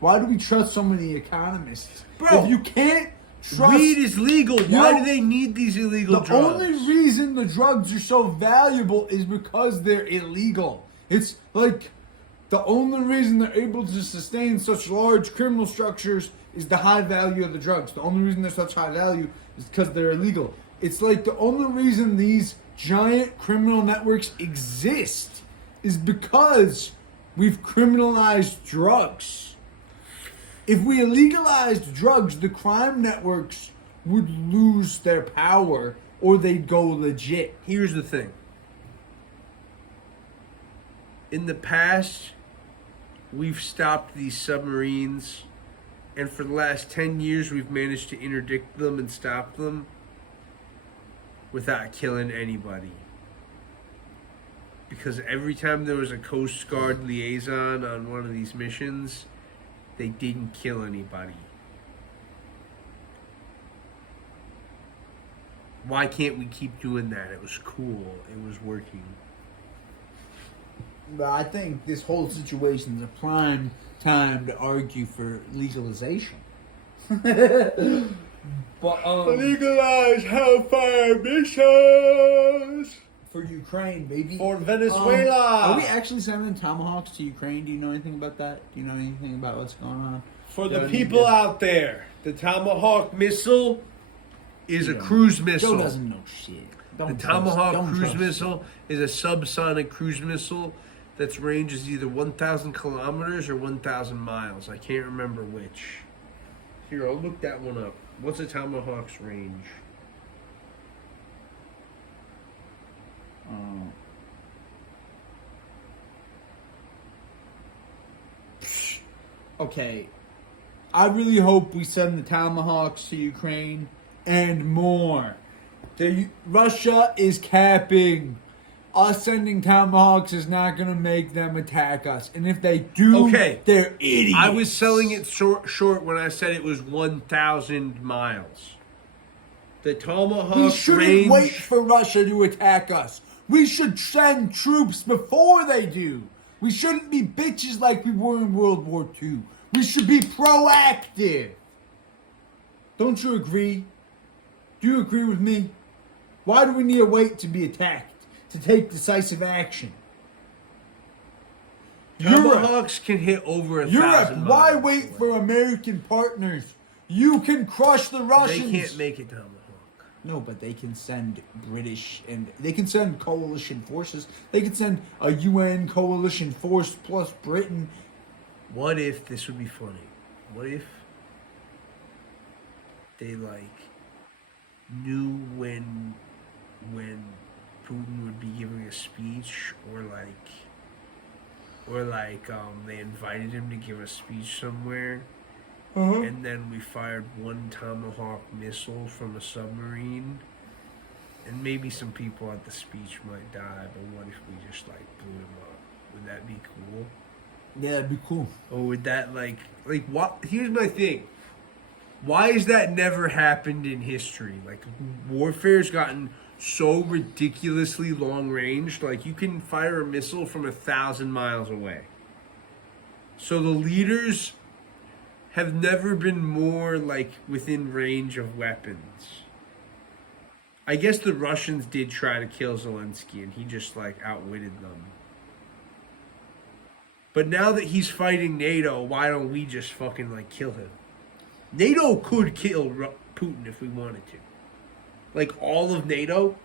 Why do we trust so many economists? Bro, if you can't trust... Weed is legal. Why do they need these illegal drugs? The only reason the drugs are so valuable is because they're illegal. It's like the only reason they're able to sustain such large criminal structures is the high value of the drugs. The only reason they're such high value is because they're illegal. It's like the only reason these giant criminal networks exist is because we've criminalized drugs. If we illegalized drugs, the crime networks would lose their power or they'd go legit. Here's the thing. In the past, we've stopped these submarines, and for the last 10 years, we've managed to interdict them and stop them without killing anybody. Because every time there was a Coast Guard liaison on one of these missions, they didn't kill anybody. Why can't we keep doing that? It was cool. It was working. But I think this whole situation is a prime time to argue for legalization. But legalize hellfire missions for Ukraine, baby. for Venezuela. Are we actually sending tomahawks to Ukraine? Do you know anything about that? Do you know anything about what's going on? For the people out there, the Tomahawk missile is a cruise missile. Joe doesn't know shit. The Tomahawk cruise missile is a subsonic cruise missile that's range is either 1,000 kilometers or 1,000 miles. I can't remember which. Here, I'll look that one up. What's a Tomahawk's range? Okay. I really hope we send the tomahawks to Ukraine and more. Russia is capping. Us sending tomahawks is not going to make them attack us. And if they do, they're idiots. I was selling it short when I said it was 1,000 miles. The Tomahawk We shouldn't wait for Russia to attack us. We should send troops before they do. We shouldn't be bitches like we were in World War II. We should be proactive. Don't you agree? Do you agree with me? Why do we need to wait to be attacked, to take decisive action? Tomahawks can hit over 1,000 miles. Why wait for American partners? You can crush the Russians. They can't make it Tomahawk. No, but they can send British and they can send coalition forces. They can send a UN coalition force plus Britain. What if, this would be funny, what if they knew when Putin would be giving a speech or they invited him to give a speech somewhere and then we fired one tomahawk missile from a submarine, and maybe some people at the speech might die, but what if we just like blew him up? Would that be cool? Yeah, it'd be cool. Or would that like what? Here's my thing. Why has that never happened in history? Like, warfare's gotten so ridiculously long range. Like, you can fire a missile from 1,000 miles away. So the leaders have never been more, like, within range of weapons. I guess the Russians did try to kill Zelensky, and he just, like, outwitted them. But now that he's fighting NATO, why don't we just fucking, like, kill him? NATO could kill Putin if we wanted to. Like, all of NATO.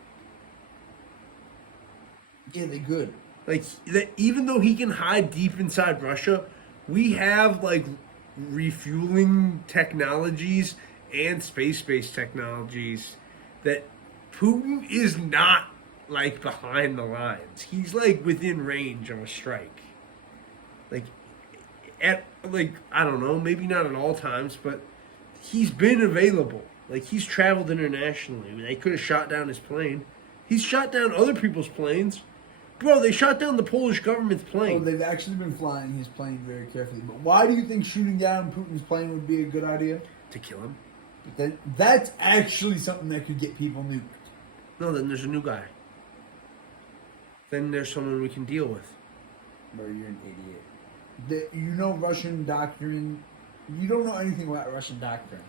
Yeah, they could. Like, that, even though he can hide deep inside Russia, we have, like, refueling technologies and space-based technologies that Putin is not, like, behind the lines. He's, like, within range of a strike. Like, I don't know, maybe not at all times, but he's been available. Like, he's traveled internationally. They could have shot down his plane. He's shot down other people's planes. Bro, they shot down the Polish government's plane. Oh, they've actually been flying his plane very carefully. But why do you think shooting down Putin's plane would be a good idea? To kill him. But that's actually something that could get people nuked. No, then there's a new guy. Then there's someone we can deal with. Bro, you're an idiot. You know Russian doctrine. You don't know anything about Russian doctrine.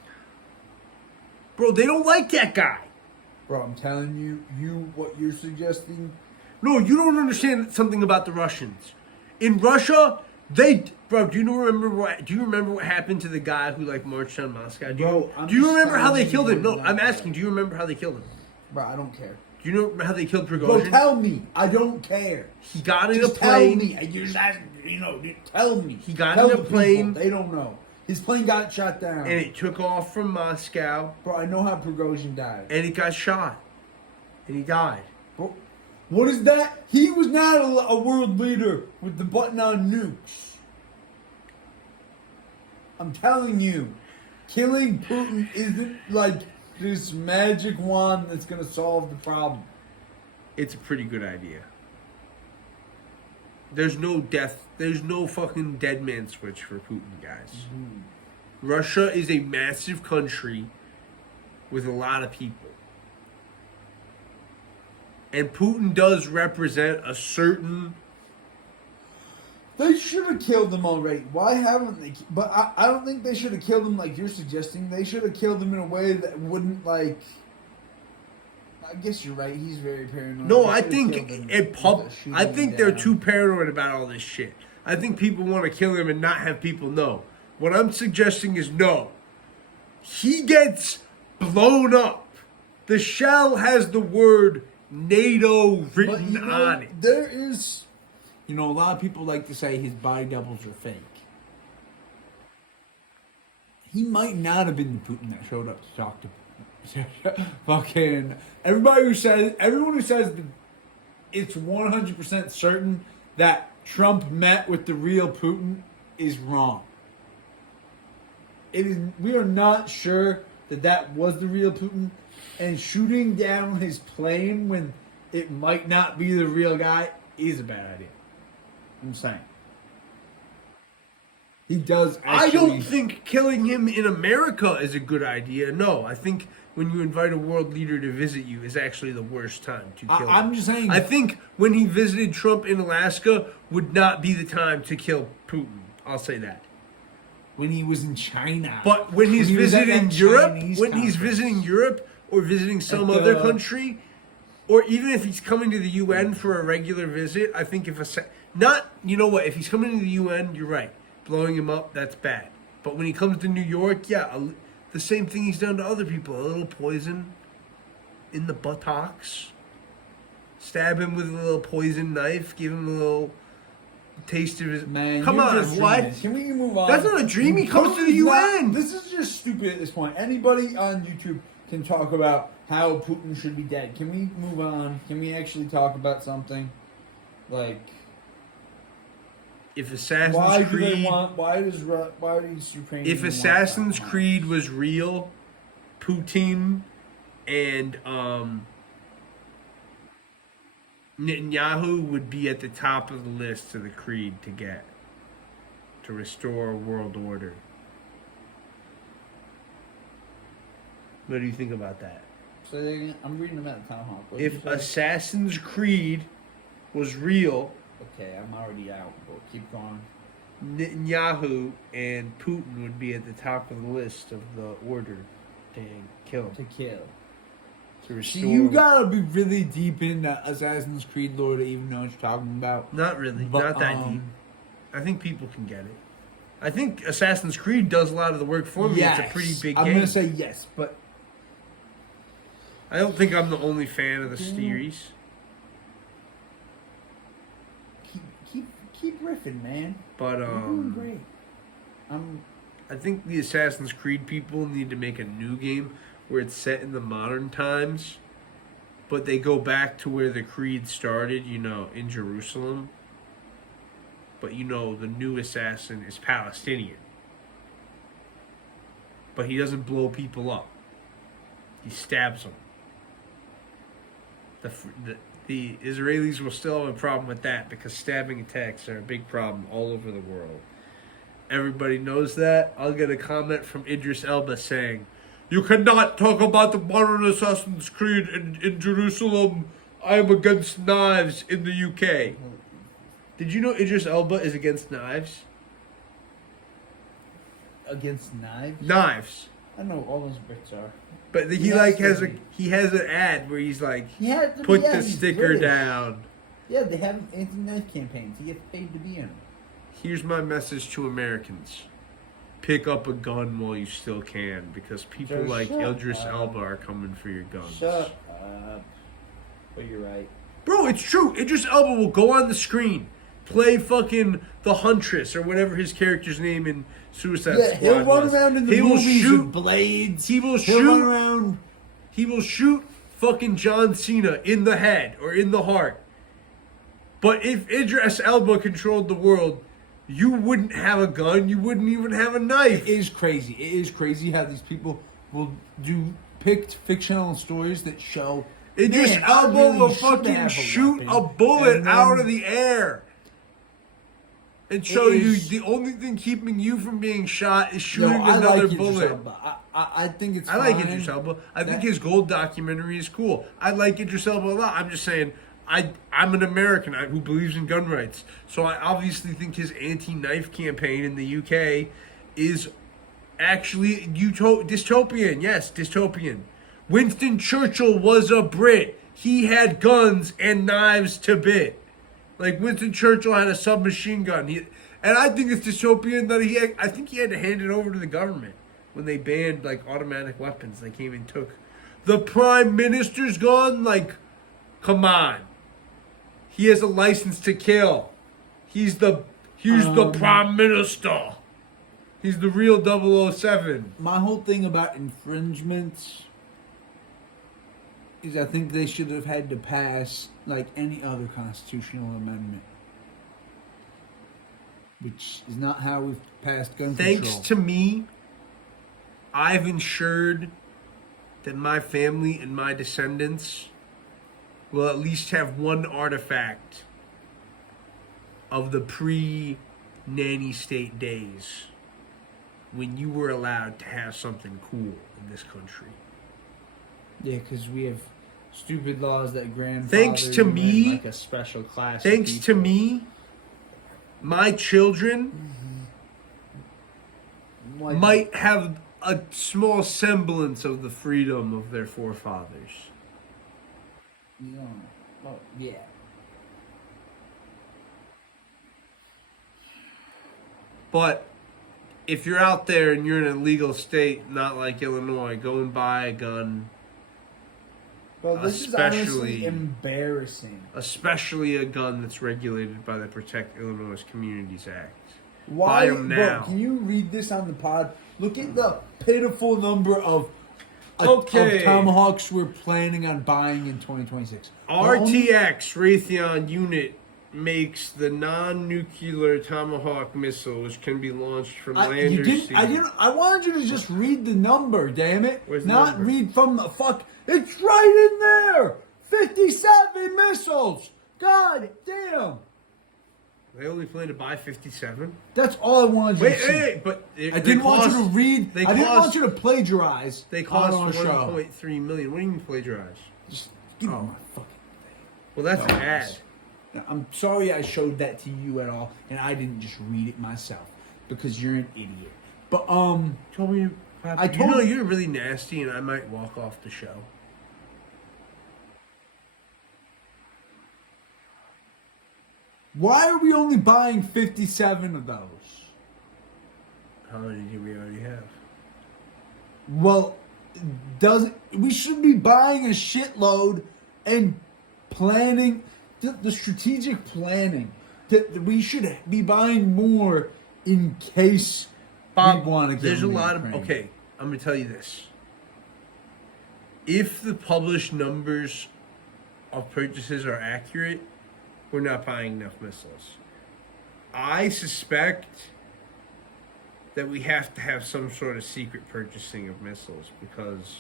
Bro, they don't like that guy. Bro, I'm telling you, what you're suggesting. No, you don't understand something about the Russians. In Russia, bro, do you remember what happened to the guy who like marched on Moscow? Do you remember how they killed him? No, I'm asking, do you remember how they killed him? Bro, I don't care. Do you know how they killed Prigozhin? Bro, tell me. I don't care. He got in Just a plane. Tell me. You're just asking, tell me. He got tell in a plane. They don't know. His plane got shot down. And it took off from Moscow. Bro, I know how Prigozhin died. And it got shot. And he died. Bro, what is that? He was not a world leader with the button on nukes. I'm telling you, killing Putin isn't like this magic wand that's going to solve the problem. It's a pretty good idea. There's no fucking dead man switch for Putin, guys. Mm-hmm. Russia is a massive country with a lot of people. And Putin does represent a certain... They should have killed him already. Why haven't they? But I don't think they should have killed him like you're suggesting. They should have killed him in a way that wouldn't like... I guess you're right. He's very paranoid. No, I think they're too paranoid about all this shit. I think people want to kill him and not have people know. What I'm suggesting is no. He gets blown up. The shell has the word NATO written on it. There is, a lot of people like to say his body doubles are fake. He might not have been the Putin that showed up to talk to fucking everyone who says that it's 100% certain that Trump met with the real Putin is wrong. We are not sure that was the real Putin, and shooting down his plane when it might not be the real guy is a bad idea. I'm saying. He does actually... I don't think killing him in America is a good idea. No, I think when you invite a world leader to visit you is actually the worst time to kill him. I'm just saying... I think when he visited Trump in Alaska would not be the time to kill Putin. I'll say that. When he was in China. But when he's visiting Europe or visiting some other country, or even if he's coming to the UN for a regular visit, I think if he's coming to the UN, you're right. Blowing him up, that's bad. But when he comes to New York, the same thing he's done to other people. A little poison in the buttocks. Stab him with a little poison knife. Give him a little taste of his... Man, come on, what? Can we move on? That's not a dream. He comes to the UN. This is just stupid at this point. Anybody on YouTube can talk about how Putin should be dead. Can we move on? Can we actually talk about something? Like... if Assassin's Why do Creed, they want? Why does Ukraine? if Assassin's Creed was real, Putin and Netanyahu would be at the top of the list of the creed to get to restore a world order. What do you think about that? So I'm reading about the tomahawk. If Assassin's Creed was real, okay, I'm already out. But keep going. Netanyahu and Putin would be at the top of the list of the order to kill. To kill. To restore. See, you gotta be really deep into Assassin's Creed lore to even know what you're talking about. Not really. But, not that deep. I think people can get it. I think Assassin's Creed does a lot of the work for me. Yes, It's a pretty big game. I'm gonna say yes, but I don't think I'm the only fan of the series. keep riffing, man. But You're doing great. I think the Assassin's Creed people need to make a new game where it's set in the modern times, but they go back to where the Creed started, in Jerusalem. But the new assassin is Palestinian. But he doesn't blow people up. He stabs them. The Israelis will still have a problem with that because stabbing attacks are a big problem all over the world. Everybody knows that. I'll get a comment from Idris Elba saying, "You cannot talk about the modern Assassin's Creed in Jerusalem. I am against knives in the UK." Did you know Idris Elba is against knives? Against knives? Knives. I know all those Brits are. But he has an ad where he's like, put the sticker down. Yeah, they have anti-knife campaigns. He gets paid to be in them. Here's my message to Americans. Pick up a gun while you still can, because people like Idris Elba are coming for your guns. Shut up. But you're right. Bro, it's true. Idris Elba will go on the screen, play fucking the Huntress or whatever his character's name in Suicide Squad. He'll run around in the movies with blades. He will run around. He will shoot fucking John Cena in the head or in the heart. But if Idris Elba controlled the world, you wouldn't have a gun. You wouldn't even have a knife. It is crazy. It is crazy how these people will pick fictional stories that show Idris Elba will fucking shoot a bullet out of the air and show you the only thing keeping you from being shot is shooting another bullet. I think it's fine. I like Idris Elba. I think his Gold documentary is cool. I like Idris Elba a lot. I'm just saying, I'm an American who believes in gun rights. So I obviously think his anti-knife campaign in the UK is actually dystopian. Yes, dystopian. Winston Churchill was a Brit. He had guns and knives to bit. Like, Winston Churchill had a submachine gun. And I think it's dystopian that I think he had to hand it over to the government when they banned, automatic weapons. They came and took the Prime Minister's gun. Come on. He has a license to kill. He's the Prime Minister. He's the real 007. My whole thing about infringements is I think they should have had to pass like any other constitutional amendment, which is not how we've passed gun control. Thanks to me, I've ensured that my family and my descendants will at least have one artifact of the pre-nanny state days when you were allowed to have something cool in this country. Yeah, because we have stupid laws that grandfather. Thanks to me, like a special class. Thanks to me, my children might have a small semblance of the freedom of their forefathers. Yeah. Oh, yeah. But if you're out there and you're in a legal state, not like Illinois, go and buy a gun. Well, this is honestly embarrassing. Especially a gun that's regulated by the Protect Illinois Communities Act. Why? Buy them now. Bro, can you read this on the pod? Look at the pitiful number of tomahawks we're planning on buying in 2026. RTX Raytheon unit makes the non-nuclear Tomahawk missile, which can be launched from land You or didn't. sea. I wanted you to just read the number. Damn it! Where's the Not number? read from the fuck. It's right in there. 57 missiles. God damn. They only plan to buy 57. That's all I wanted you to see. Wait, but I didn't want you to read. I didn't want you to plagiarize. They cost on our show. 1.3 million. What do you mean plagiarize? Just give me my fucking Well, that's an Dollars. ad. I'm sorry I showed that to you at all, and I didn't just read it myself because you're an idiot. But You told me. I told you. You're really nasty, and I might walk off the show. Why are we only buying 57 of those? How many do we already have? Well, we should be buying a shitload and planning the strategic planning. That we should be buying more in case Bob, we want to get. there's a into lot Ukraine. of. Okay, I'm going to tell you this. If the published numbers of purchases are accurate, we're not buying enough missiles. I suspect that we have to have some sort of secret purchasing of missiles because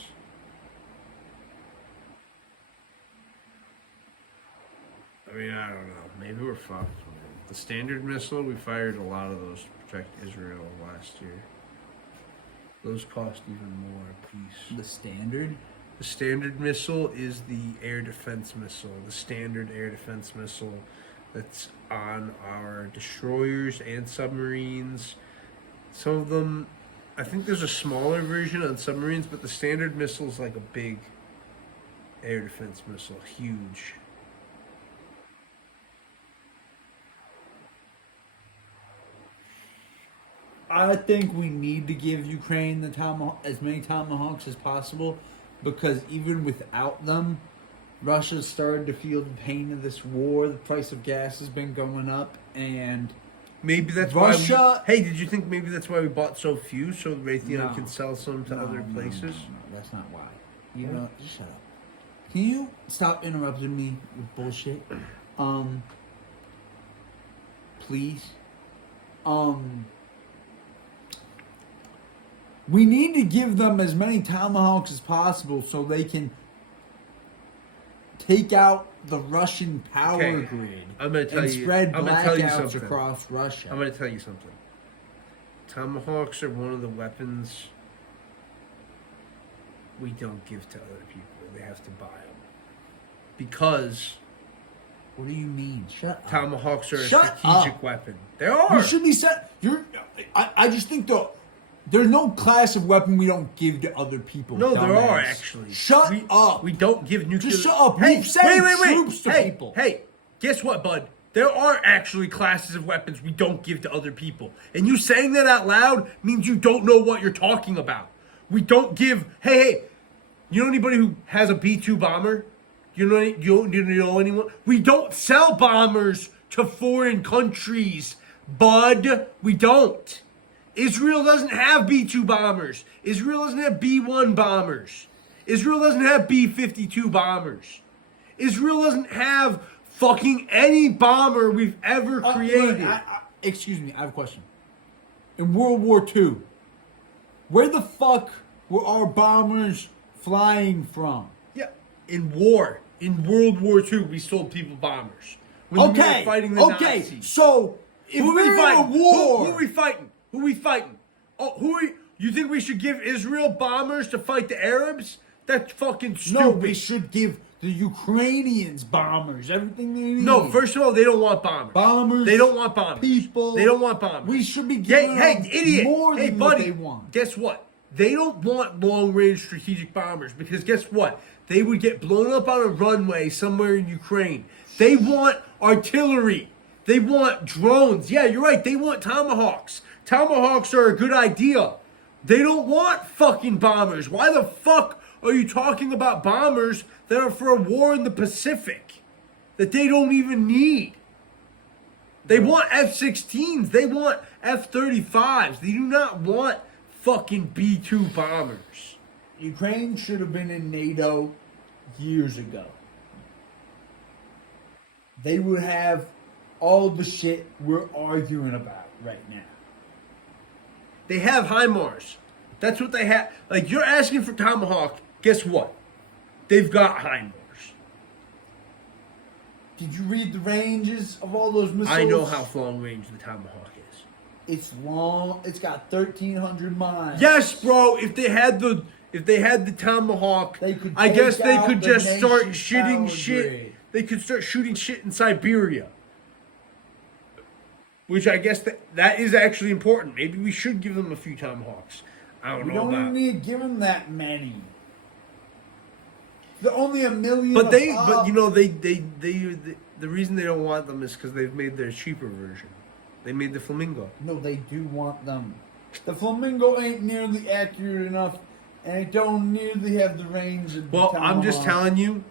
I don't know. Maybe we're fucked. Man. The Standard missile, we fired a lot of those to protect Israel last year. Those cost even more a piece. The Standard? The Standard missile is the air defense missile, the standard air defense missile that's on our destroyers and submarines. Some of them, I think there's a smaller version on submarines, but the Standard missile is like a big air defense missile, huge. I think we need to give Ukraine as many Tomahawks as possible, because even without them, Russia's started to feel the pain of this war. The price of gas has been going up, and maybe that's Russia. why. Hey, did you think maybe that's why we bought so few, so Raytheon No. can sell some to other places? No, that's not why. You know, just shut up. Can you stop interrupting me with bullshit? Please. We need to give them as many Tomahawks as possible so they can take out the Russian power Okay. grid I'm gonna tell and you. spread I'm gonna tell you blackouts something. across Russia. I'm going to tell you something. Tomahawks are one of the weapons we don't give to other people. They have to buy them. Because What do you mean? Shut up. Tomahawks are Shut a strategic up. weapon. They are. You should be set. I just think there's no class of weapon we don't give to other people. No, there dumbass. are actually. Shut up. We don't give nuclear. Just shut up. Hey, We've sent troops to hey, people. Hey, guess what, bud? There are actually classes of weapons we don't give to other people. And you saying that out loud means you don't know what you're talking about. We don't give. Hey, you know anybody who has a B-2 bomber? You know anyone? We don't sell bombers to foreign countries, bud. We don't. Israel doesn't have B-2 bombers. Israel doesn't have B-1 bombers. Israel doesn't have B-52 bombers. Israel doesn't have fucking any bomber we've ever created. Excuse me, I have a question. In World War II, where the fuck were our bombers flying from? Yeah, in World War II, we sold people bombers. When we were fighting the Nazis. So if Who are we're we fighting? in a war, Who are we fighting? Who are we fighting? Oh, you think we should give Israel bombers to fight the Arabs? That's fucking stupid. no, we should give the Ukrainians bombers, everything they need. No, first of all, they don't want bombers. Bombers, They don't want bombers. people. They don't want bombers. We should be giving them idiot. more Hey, than buddy, what they want. Guess what? They don't want long-range strategic bombers because guess what? They would get blown up on a runway somewhere in Ukraine. They want artillery. They want drones. Yeah, you're right. They want Tomahawks. Tomahawks are a good idea. They don't want fucking bombers. Why the fuck are you talking about bombers that are for a war in the Pacific that they don't even need? They want F-16s. They want F-35s. They do not want fucking B-2 bombers. Ukraine should have been in NATO years ago. They would have all the shit we're arguing about right now. They have HIMARS. That's what they have. Like, you're asking for Tomahawk. Guess what? They've got HIMARS. Did you read the ranges of all those missiles? I know how long range the Tomahawk is. It's long. It's got 1,300 miles. Yes, bro. If they had the Tomahawk, They could I guess take they out could the just start nation's shitting power shit. grid. They could start shooting shit in Siberia. Which I guess that is actually important. Maybe we should give them a few Tomahawks. I don't We know don't about. even need to give them that many. They're only a million. But above. the reason they don't want them is because they've made their cheaper version. They made the Flamingo. No, they do want them. The Flamingo ain't nearly accurate enough, and it don't nearly have the range of the Well, I'm just Tomahawk. telling you.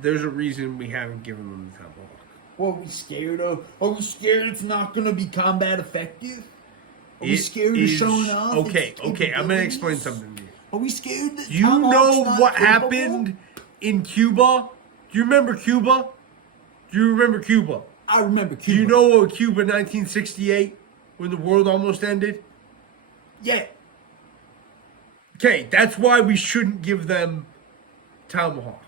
There's a reason we haven't given them the Tomahawk. What are we scared of? Are we scared it's not going to be combat effective? Are we It scared of is- showing off? Okay, its okay. I'm gonna explain capabilities? something to you. Are we scared that Do you Tomahawk's know not what capable? happened in Cuba? Do you remember Cuba? Do you remember Cuba? I remember Do Cuba. you know what Cuba 1968 when the world almost ended? Yeah. Okay, that's why we shouldn't give them Tomahawk.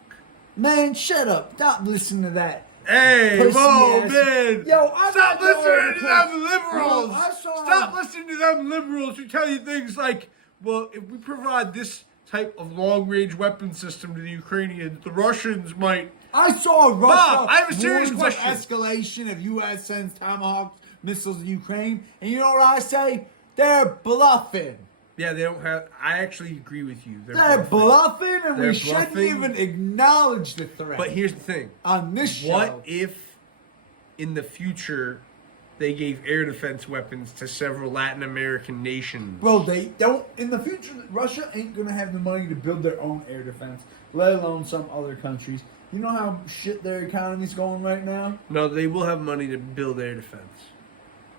Man, shut up. Stop listening to that. Hey, Pussy whoa, ass- man! Yo, I'm Stop not going listening to to- them liberals! Yo, I saw- Stop listening to them liberals who tell you things like, well, if we provide this type of long-range weapon system to the Ukrainians, the Russians might... I saw Russia Bob, I have a serious warns of question. escalation if U.S. sends Tomahawk missiles to Ukraine. And you know what I say? They're bluffing. Yeah, they don't have... I actually agree with you. They're bluffing, and They're we shouldn't bluffing. even acknowledge the threat. But here's the thing. on this show, What if, in the future, they gave air defense weapons to several Latin American nations? bro, they don't. In the future, Russia ain't gonna have the money to build their own air defense, let alone some other countries. You know how shit their economy's going right now? No, they will have money to build air defense.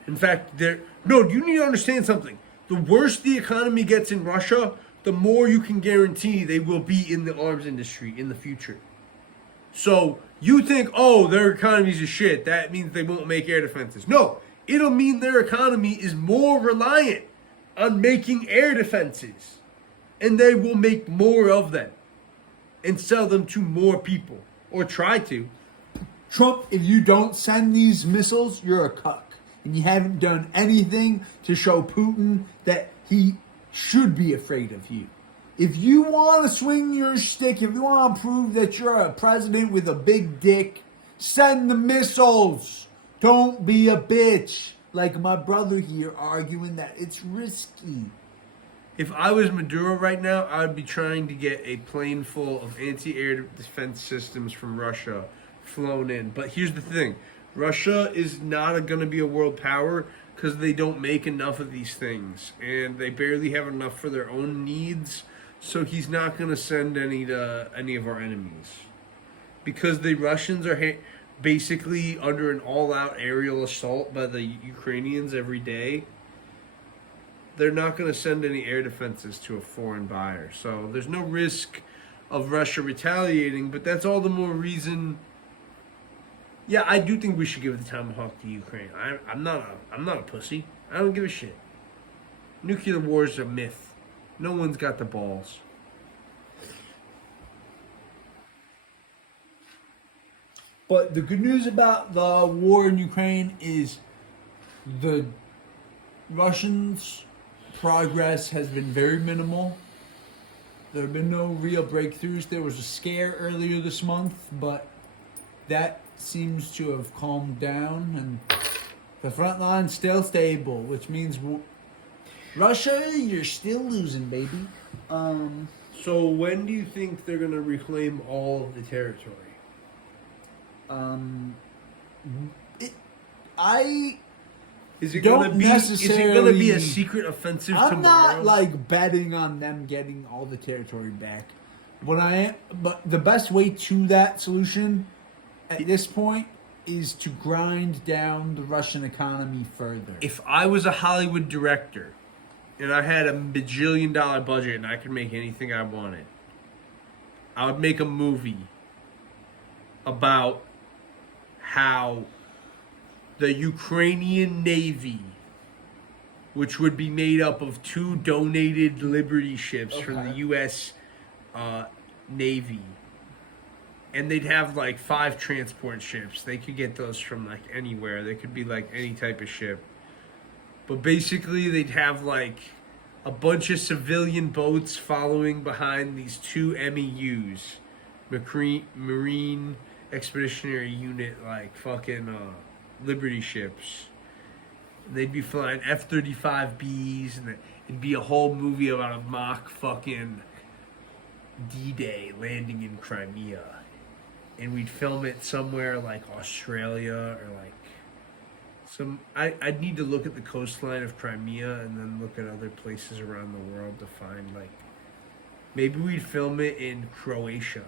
In fact, no, you need to understand something. The worse the economy gets in Russia, the more you can guarantee they will be in the arms industry in the future. So you think, oh, their economy's a shit. That means they won't make air defenses. No, it'll mean their economy is more reliant on making air defenses. And they will make more of them and sell them to more people. Or try to. Trump, if you don't send these missiles, you're a cuck. And you haven't done anything to show Putin that he should be afraid of you. If you want to swing your stick, if you want to prove that you're a president with a big dick, send the missiles. Don't be a bitch. Like my brother here arguing that it's risky. If I was Maduro right now, I would be trying to get a plane full of anti-air defense systems from Russia flown in. But here's the thing. Russia is not going to be a world power because they don't make enough of these things. And they barely have enough for their own needs. So he's not going to send any to any of our enemies. Because the Russians are basically under an all-out aerial assault by the Ukrainians every day. They're not going to send any air defenses to a foreign buyer. So there's no risk of Russia retaliating, but that's all the more reason. Yeah, I do think we should give the Tomahawk to Ukraine. I'm not a pussy. I don't give a shit. Nuclear war is a myth. No one's got the balls. But the good news about the war in Ukraine is the Russians' progress has been very minimal. There have been no real breakthroughs. There was a scare earlier this month, but that seems to have calmed down, and the front line's still stable, which means Russia, you're still losing, baby. So when do you think they're going to reclaim all of the territory? Is it Don't going to be? Is it going to necessarily- be a secret offensive I'm tomorrow? not like betting on them getting all the territory back. But the best way to that solution at this point is to grind down the Russian economy further. If I was a Hollywood director and I had a bajillion-dollar budget and I could make anything I wanted, I would make a movie about how the Ukrainian Navy, which would be made up of 2 donated Liberty ships from the U.S. Navy. And they'd have like 5 transport ships. They could get those from like anywhere. They could be like any type of ship. But basically they'd have like a bunch of civilian boats following behind these 2 MEUs. Marine Expeditionary Unit, like fucking Liberty ships. They'd be flying F-35Bs, and it'd be a whole movie about a mock fucking D-Day landing in Crimea. And we'd film it somewhere like Australia or like some... I'd need to look at the coastline of Crimea and then look at other places around the world to find like... Maybe we'd film it in Croatia.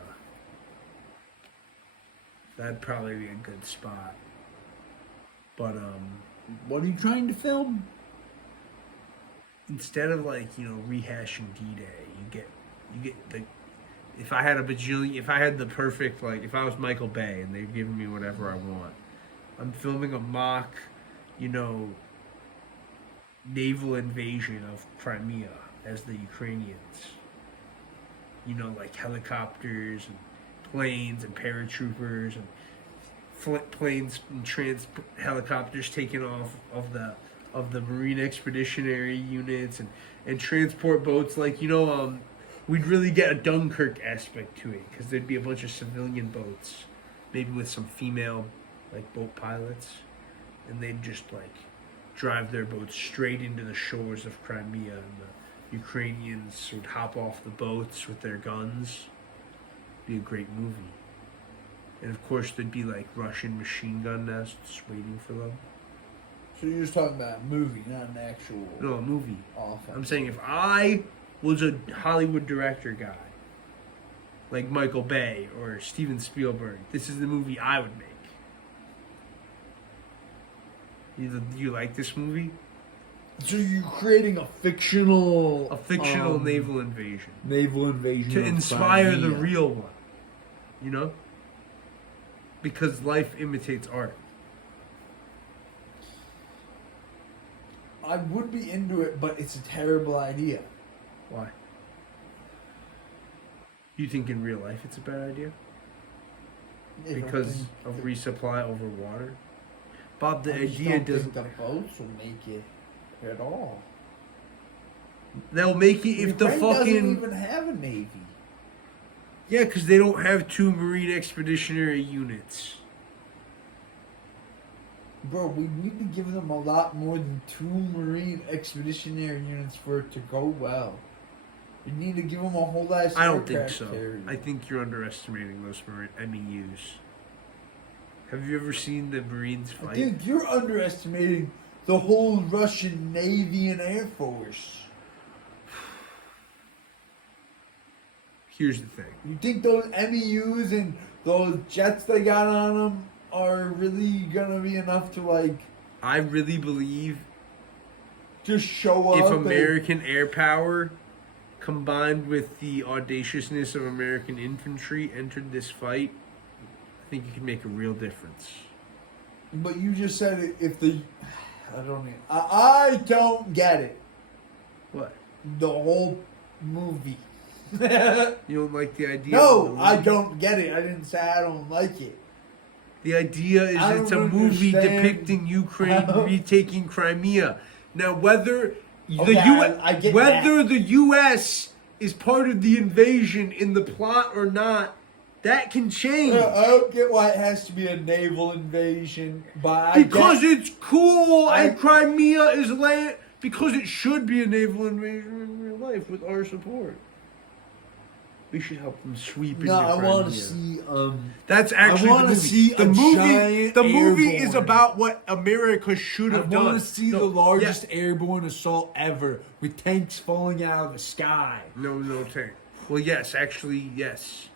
That'd probably be a good spot. But, What are you trying to film? instead of like, rehashing D-Day, you get the... If I had the perfect, like, if I was Michael Bay and they've given me whatever I want, I'm filming a mock, naval invasion of Crimea as the Ukrainians. Like helicopters and planes and paratroopers and planes and helicopters taking off of the Marine Expeditionary Units and transport boats. Like, we'd really get a Dunkirk aspect to it because there'd be a bunch of civilian boats, maybe with some female like boat pilots, and they'd just like drive their boats straight into the shores of Crimea, and the Ukrainians would hop off the boats with their guns. Be a great movie. And of course there'd be like Russian machine gun nests waiting for them. So you're just talking about a movie, not an actual... No, a movie. Offense. I'm saying if I was a Hollywood director guy, like Michael Bay or Steven Spielberg, this is the movie I would make. You like this movie? So you're creating a fictional... naval invasion. Naval invasion. To inspire the real one. Because life imitates art. I would be into it, but it's a terrible idea. Why? You think in real life it's a bad idea? Because of resupply over water? Bob, the idea doesn't... the boats will make it at all. They'll make it if the fucking... doesn't even have a navy. Yeah, because they don't have 2 Marine Expeditionary Units. Bro, we need to give them a lot more than 2 Marine Expeditionary Units for it to go well. We need to give them a whole ass I don't think so. carrier. I think you're underestimating those MEUs. Have you ever seen the Marines fight? I think you're underestimating the whole Russian Navy and Air Force. Here's the thing. You think those MEUs and those jets they got on them are really gonna be enough to, like... I really believe... just show up if American air power combined with the audaciousness of American infantry entered this fight, I think you can make a real difference. But you just said it, if the... I don't get it. What? The whole movie. You don't like the idea? No, I don't get it. I didn't say I don't like it. The idea is it's a movie depicting Ukraine retaking Crimea. Now, whether the U.S. is part of the invasion in the plot or not, that can change. I don't get why it has to be a naval invasion, but it's cool and Crimea is land. Because it should be a naval invasion in real life with our support. We should help them sweep into Crimea. No, I want to see. That's actually the movie. The movie is about what America should have done. I want to see the largest airborne assault ever with tanks falling out of the sky. No tank. Well, yes, actually, yes.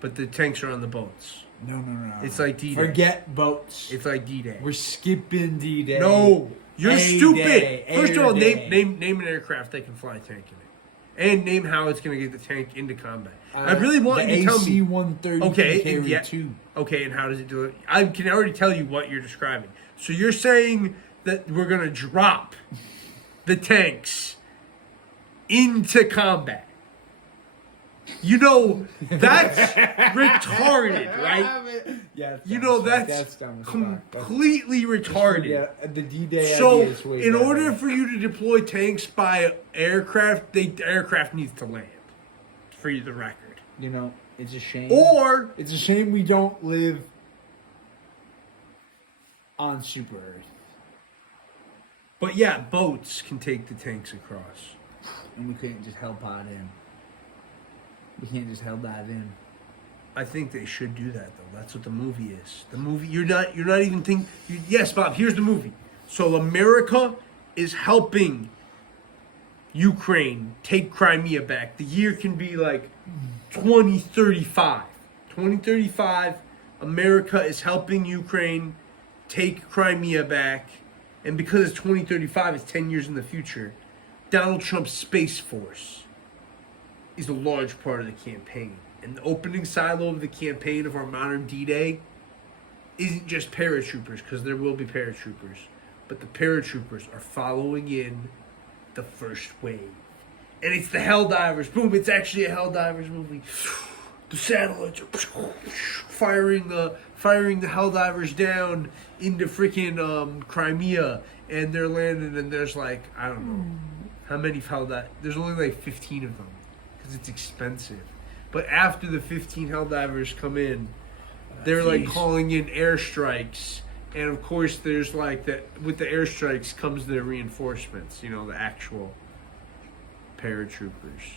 But the tanks are on the boats. No. It's like D-Day. Forget boats. It's like D-Day. We're skipping D-Day. No, you're stupid. Day, First of all, name an aircraft that can fly a tank in it. And name how it's going to get the tank into combat. I really want you to tell me. AC-130 can carry 2. Okay, and how does it do it? I can already tell you what you're describing. So you're saying that we're going to drop the tanks into combat. You know, that's retarded, right? Yeah, You know, that's dumb as fuck. completely retarded. Yeah, the D-Day So, idea is way in better. order for you to deploy tanks by aircraft, the aircraft needs to land. For the record. You know, it's a shame. Or It's a shame we don't live on Super Earth. But yeah, boats can take the tanks across. And we couldn't just hell pod in. We can't just hell dive in. I think they should do that though. That's what the movie is. The movie you're not even thinking. Yes, Bob. Here's the movie. So America is helping Ukraine take Crimea back. The year can be like 2035. 2035. America is helping Ukraine take Crimea back, and because it's 2035, it's 10 years in the future. Donald Trump's Space Force is a large part of the campaign. And the opening silo of the campaign of our modern D-Day isn't just paratroopers, because there will be paratroopers, but the paratroopers are following in the first wave. And it's the Helldivers. Boom, it's actually a Helldivers movie. The satellites are firing the Helldivers down into freaking Crimea, and they're landing, and there's like, I don't know, how many Helldivers? There's only like 15 of them, because it's expensive. But after the 15 Helldivers come in, they're like calling in airstrikes. And of course, there's like that. With the airstrikes comes the reinforcements. You know, the actual paratroopers.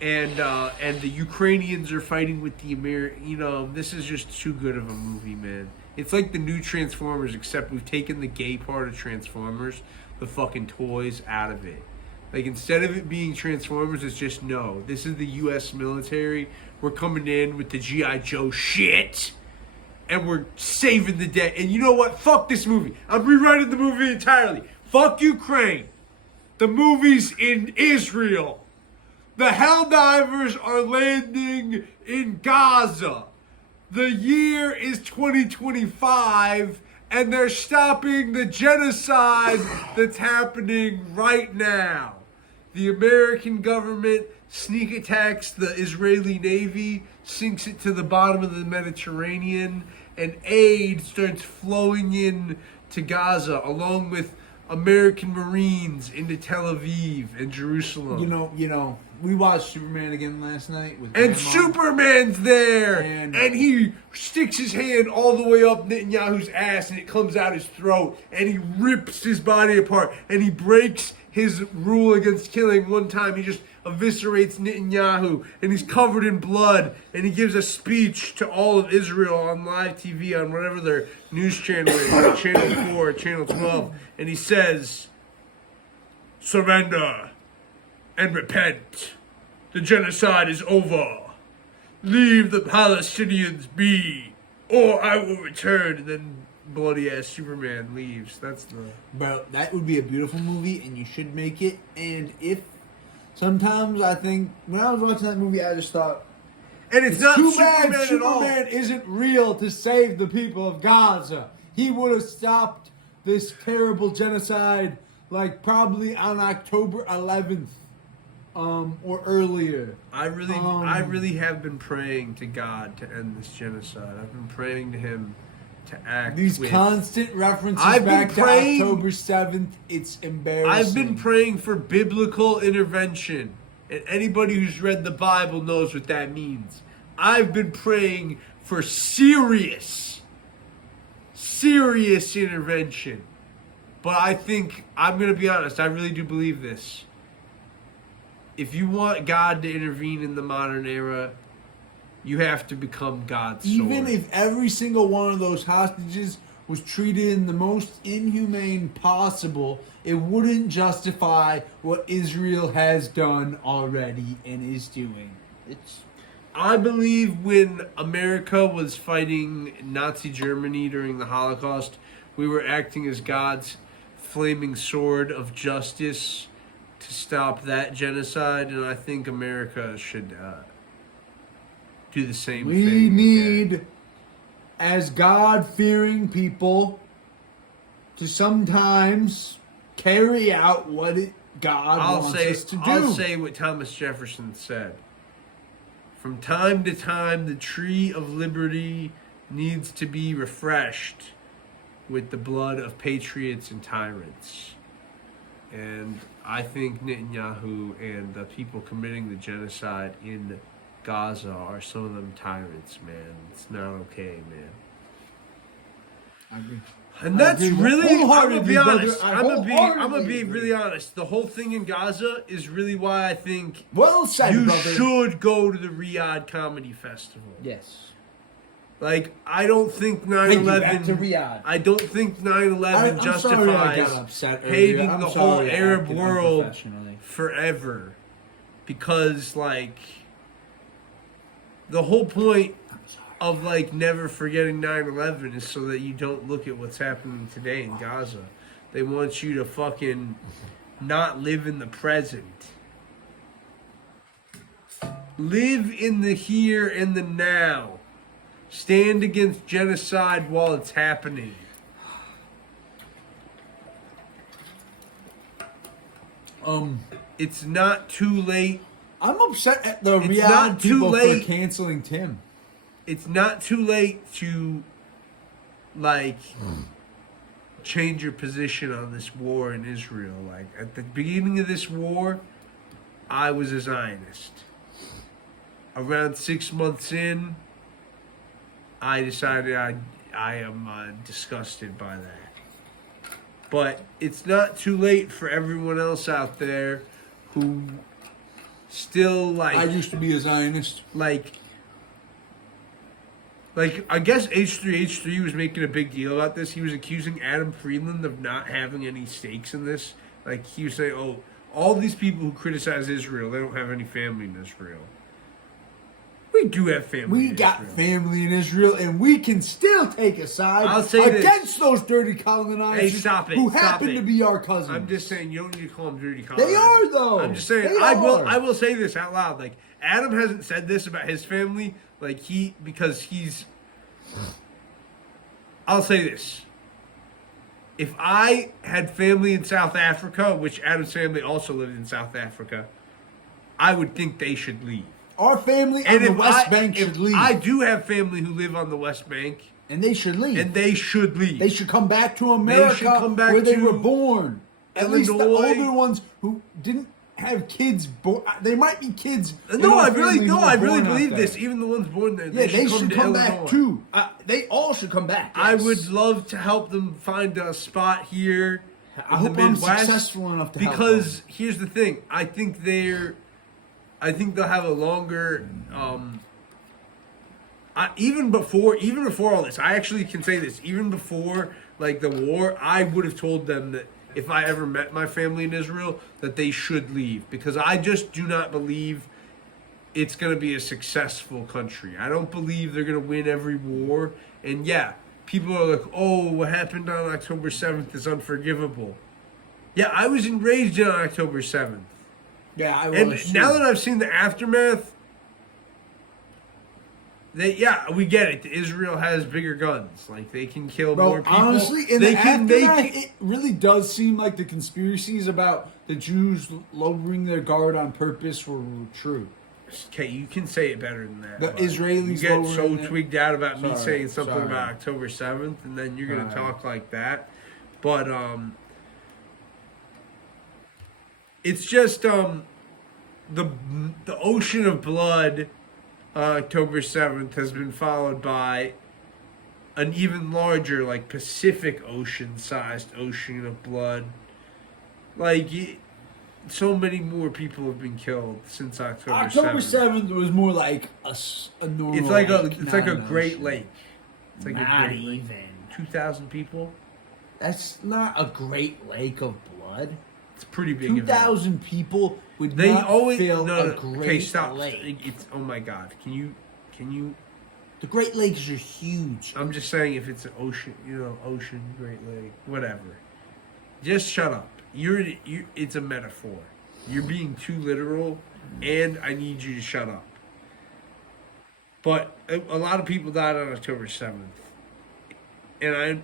And the Ukrainians are fighting with the You know, this is just too good of a movie, man. It's like the new Transformers, except we've taken the gay part of Transformers, the fucking toys, out of it. Like, instead of it being Transformers, it's just, no, this is the U.S. military. We're coming in with the G.I. Joe shit. And we're saving the day. And you know what? Fuck this movie. I'm rewriting the movie entirely. Fuck Ukraine. The movie's in Israel. The Helldivers are landing in Gaza. The year is 2025. And they're stopping the genocide that's happening right now. The American government sneak attacks the Israeli Navy, sinks it to the bottom of the Mediterranean, and aid starts flowing in to Gaza, along with American Marines into Tel Aviv and Jerusalem. You know, we watched Superman again last night with And Grandma. Superman's there, And he sticks his hand all the way up Netanyahu's ass, and it comes out his throat, and he rips his body apart, and he breaks his rule against killing. One time he just eviscerates Netanyahu, and he's covered in blood, and he gives a speech to all of Israel on live TV on whatever their news channel is, Channel 4, Channel 12, and he says, "Surrender and repent. The genocide is over. Leave the Palestinians be, or I will return." And then bloody ass Superman leaves. That's the... Bro, that would be a beautiful movie, and you should make it. And if sometimes I think when I was watching that movie, I just thought, And it's not too Superman bad at all. Superman isn't real to save the people of Gaza. He would have stopped this terrible genocide, like probably on October 11th, or earlier. I really have been praying to God to end this genocide. I've been praying to Him to act. These with... constant references I've back been to praying... October 7th, it's embarrassing. I've been praying for biblical intervention, and anybody who's read the Bible knows what that means. I've been praying for serious intervention. But I think, I'm going to be honest, I really do believe this. If you want God to intervene in the modern era, you have to become God's sword. Even if every single one of those hostages was treated in the most inhumane possible, it wouldn't justify what Israel has done already and is doing. I believe when America was fighting Nazi Germany during the Holocaust, we were acting as God's flaming sword of justice to stop that genocide, and I think America should do the same thing. We need as God-fearing people to sometimes carry out what God wants us to do. I'll say what Thomas Jefferson said. From time to time, the tree of liberty needs to be refreshed with the blood of patriots and tyrants. And I think Netanyahu and the people committing the genocide in Gaza are some of them tyrants, man. It's not okay, man. I agree. And that's really, I'm gonna be honest. brother. I'm gonna be really honest. The whole thing in Gaza is really why I think Well said, you brother. should go to the Riyadh Comedy Festival. Yes. Like, I don't think Thank you, 9/11. back to Riyadh. I don't think 9/11 I'm sorry I got justifies upset earlier. hating I'm the sorry whole I Arab acted world unprofessionally. forever, because like the whole point of like never forgetting 9/11 is so that you don't look at what's happening today in Gaza. They want you to fucking not live in the present. Live in the here and the now. Stand against genocide while it's happening. It's not too late. I'm upset at the It's not Riyadh too people late. for canceling Tim. It's not too late to like change your position on this war in Israel. Like at the beginning of this war, I was a Zionist. Around 6 months in, I decided I am disgusted by that. But it's not too late for everyone else out there who still like. I used to be a Zionist. Like I guess H3H3 was making a big deal about this. He was accusing Adam Friedland of not having any stakes in this. Like he was saying, "Oh, all these people who criticize Israel, they don't have any family in Israel." We do have family. We in got Israel. family in Israel, and we can still take a side I'll say against those dirty colonizers Hey, stop it, who stop happen it. to be our cousins. I'm just saying you don't need to call them dirty colonizers. They are, though. I'm just saying They I are. will say this out loud. Like Adam hasn't said this about his family. Like because he's. I'll say this. If I had family in South Africa, which Adam's family also lived in South Africa, I would think they should leave. Our family on the West Bank should leave. I do have family who live on the West Bank, and they should leave. and they should leave. They should come back to America come back where they to were born. At least the Illinois. older ones who didn't have kids born. They might be kids. in No, our I really, family no, who were I really born out believe there. this. Even the ones born there, Yeah, they should to come Illinois. back too. They all should come back. I yes. would love to help them find a spot here I in hope the I'm Midwest. successful enough to help because here's the thing. I think they'll have a longer. Even before all this, I actually can say this. Even before like the war, I would have told them that if I ever met my family in Israel, that they should leave because I just do not believe it's going to be a successful country. I don't believe they're going to win every war. And yeah, people are like, "Oh, what happened on October 7th is unforgivable." Yeah, I was enraged on October 7th. Yeah, I And was. now that I've seen the aftermath, we get it. Israel has bigger guns. Like, they can kill more people. Honestly, in they the can aftermath, it really does seem like the conspiracies about the Jews lowering their guard on purpose were true. Okay, you can say it better than that. The but Israelis you get so lowering it. tweaked out about me Sorry, saying something sorry. about October 7th, and then you're going to Sorry. talk like that. But it's just the ocean of blood. October 7th has been followed by an even larger, like Pacific Ocean-sized ocean of blood. Like, so many more people have been killed since October 7th. October 7th was more like a normal. It's like a not an Great ocean. Lake. It's like Not a Great Lake. even. 2,000 people. That's not a Great Lake of blood. It's a pretty big. 2,000 people would They not always fill a Okay, Great stop. Lake. It's oh my God. Can you? The Great Lakes are huge. I'm just saying if it's an ocean, ocean, Great Lake, whatever. Just shut up. It's a metaphor. You're being too literal, and I need you to shut up. But a lot of people died on October 7th, And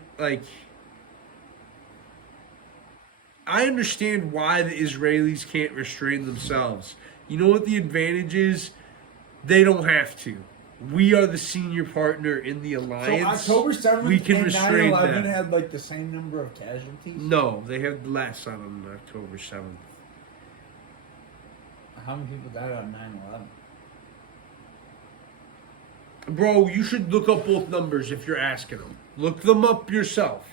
I understand why the Israelis can't restrain themselves. You know what the advantage is? They don't have to. We are the senior partner in the alliance. So October 7th we can and restrain 9/11 them. had like the same number of casualties? No, they had less on October 7th. How many people died on 9/11? Bro, you should look up both numbers if you're asking them. Look them up yourself.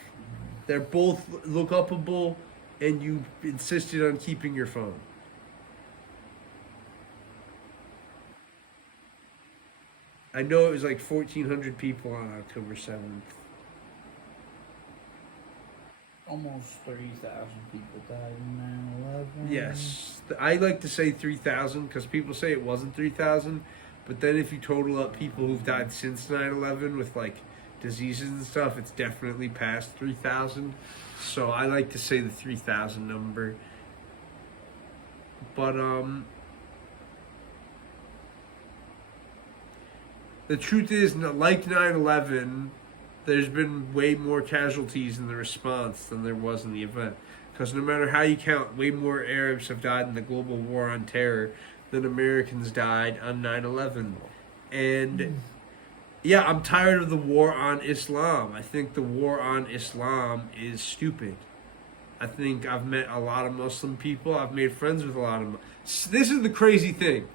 They're both look upable, and you insisted on keeping your phone. I know it was like 1,400 people on October 7th. Almost 30,000 people died in 9/11. Yes. I like to say 3,000 because people say it wasn't 3,000. But then if you total up people who've died since 9/11 with like diseases and stuff, it's definitely past 3,000. So I like to say the 3,000 number. But the truth is, like 9/11, there's been way more casualties in the response than there was in the event. Because no matter how you count, way more Arabs have died in the global war on terror than Americans died on 9/11. And yeah, I'm tired of the war on Islam. I think the war on Islam is stupid. I think I've met a lot of Muslim people. I've made friends with a lot of This is the crazy thing.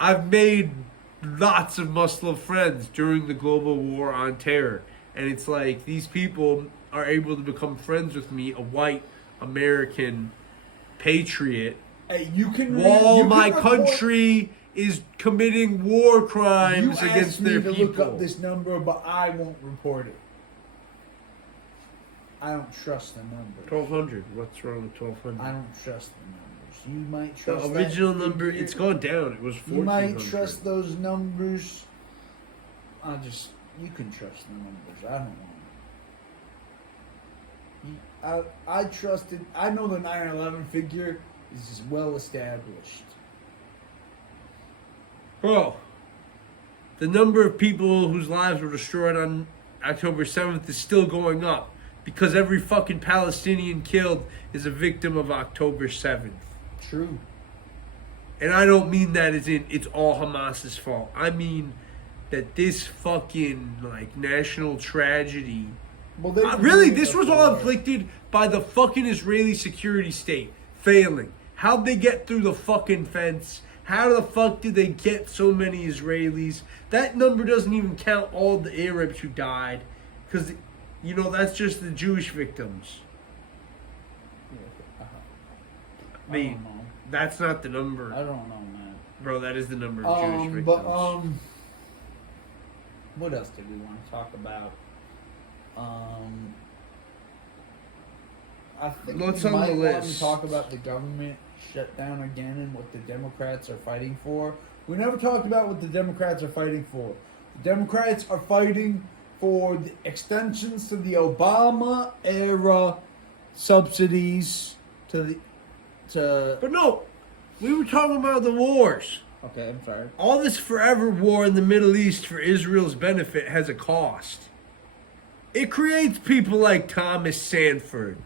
I've made lots of Muslim friends during the global war on terror. And it's like these people are able to become friends with me, a white American patriot, Hey, you can while my country is committing war crimes against their people. You asked me to look up this number, but I won't report it. I don't trust the number. 1,200. What's wrong with 1,200? I don't trust the numbers. You might trust the original that number. figure. It's gone down. It was 1,400. You might trust those numbers. You can trust the numbers. I don't want. I trusted. I know the 9/11 figure is well established. Bro, the number of people whose lives were destroyed on October 7th is still going up because every fucking Palestinian killed is a victim of October 7th. True. And I don't mean that as in it's all Hamas's fault. I mean that this fucking like national tragedy. Well, really, this was all inflicted by the fucking Israeli security state failing. How'd they get through the fucking fence? How the fuck did they get so many Israelis? That number doesn't even count all the Arabs who died. Because, you know, that's just the Jewish victims. I mean, don't know. That's not the number. I don't know, man. Bro, that is the number of Jewish victims. But, what else did we want to talk about? I think What's we on the might want list? to talk about the government shutdown again and what the Democrats are fighting for. We never talked about what the Democrats are fighting for. The Democrats are fighting for the extensions to the Obama era subsidies But no, we were talking about the wars. Okay, I'm sorry. All this forever war in the Middle East for Israel's benefit has a cost. It creates people like Thomas Sanford.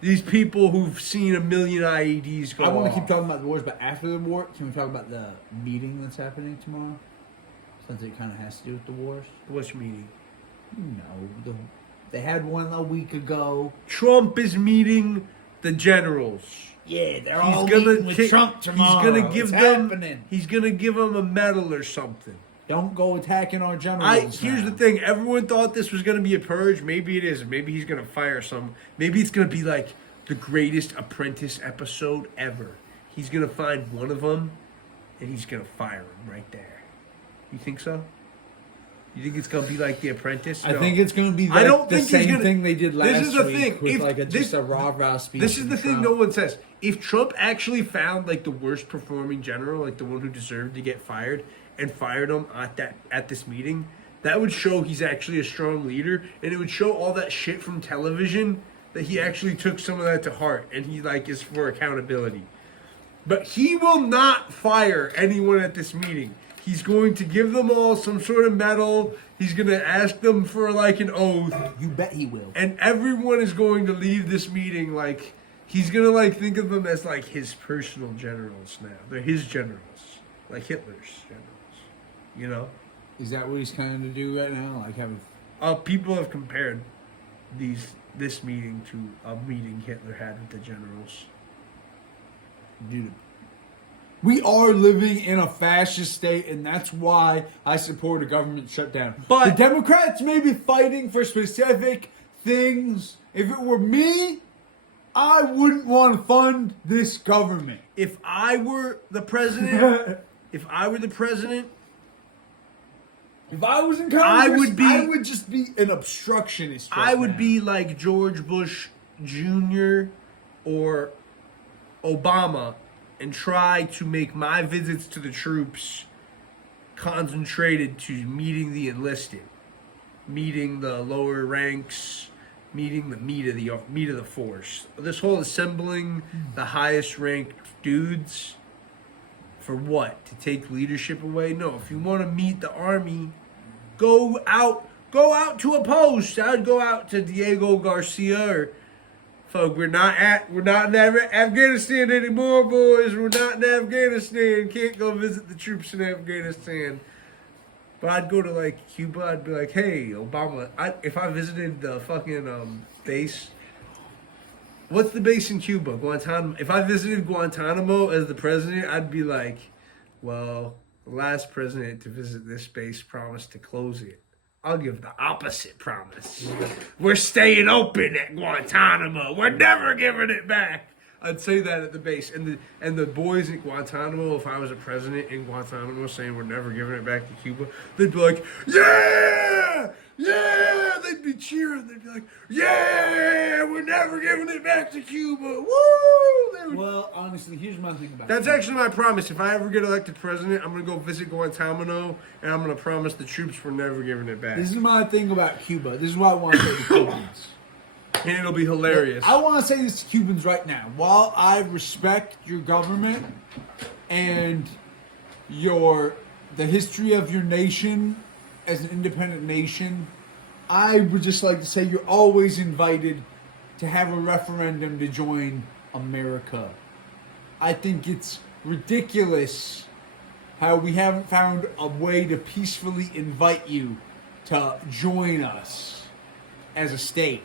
These people who've seen a million IEDs go I want off. to keep talking about the wars, but after the war, can we talk about the meeting that's happening tomorrow? Since it kind of has to do with the wars. Which meeting? No, they had one a week ago. Trump is meeting the generals. Yeah, they're all meeting with Trump tomorrow. He's gonna give it's them. happening. He's gonna give them a medal or something. Don't go attacking our generals. Here's the thing. Everyone thought this was going to be a purge. Maybe it isn't. Maybe he's going to fire some. Maybe it's going to be like the greatest Apprentice episode ever. He's going to find one of them, and he's going to fire him right there. You think so? You think it's going to be like The Apprentice? I No. think it's going to be I don't the think he's same gonna- thing they did last This is the week thing. with If like this- just a rah-rah speech. This is the from thing Trump. no one says. If Trump actually found like the worst performing general, like the one who deserved to get fired, and fired him at this meeting, that would show he's actually a strong leader, and it would show all that shit from television that he actually took some of that to heart, and he like is for accountability. But he will not fire anyone at this meeting. He's going to give them all some sort of medal. He's going to ask them for like an oath. You bet he will. And everyone is going to leave this meeting like he's going to like think of them as like his personal generals now. They're his generals, like Hitler's generals. You know? Is that what he's kind of do right now? Like having people have compared this meeting to a meeting Hitler had with the generals. Dude. We are living in a fascist state, and that's why I support a government shutdown. But the Democrats may be fighting for specific things. If it were me, I wouldn't want to fund this government. If I were the president, if I was in Congress, I would just be an obstructionist. I would be like George Bush Jr. or Obama and try to make my visits to the troops concentrated to meeting the enlisted, meeting the lower ranks, meeting the meat of the force. This whole assembling the highest ranked dudes for what? To take leadership away? No, if you want to meet the army, go out to a post. I'd go out to Diego Garcia or folk, we're not in Afghanistan anymore, boys. We're not in Afghanistan. Can't go visit the troops in Afghanistan. But I'd go to like Cuba. I'd be like, hey, Obama. If I visited the fucking base, what's the base in Cuba? Guantanamo. If I visited Guantanamo as the president, I'd be like, well, the last president to visit this base promised to close it. I'll give the opposite promise. We're staying open at Guantanamo. We're never giving it back. I'd say that at the base. And the boys at Guantanamo, if I was a president in Guantanamo saying we're never giving it back to Cuba, they'd be like, yeah! Yeah! They'd be cheering. They'd be like, yeah! We're never giving it back to Cuba. Woo! Well, honestly, here's my thing about That's actually my promise. If I ever get elected president, I'm going to go visit Guantanamo, and I'm going to promise the troops we're never giving it back. This is my thing about Cuba. This is what I want to say to Cubans. And it'll be hilarious. I want to say this to Cubans right now. While I respect your government and the history of your nation as an independent nation, I would just like to say you're always invited to have a referendum to join America. I think it's ridiculous how we haven't found a way to peacefully invite you to join us as a state.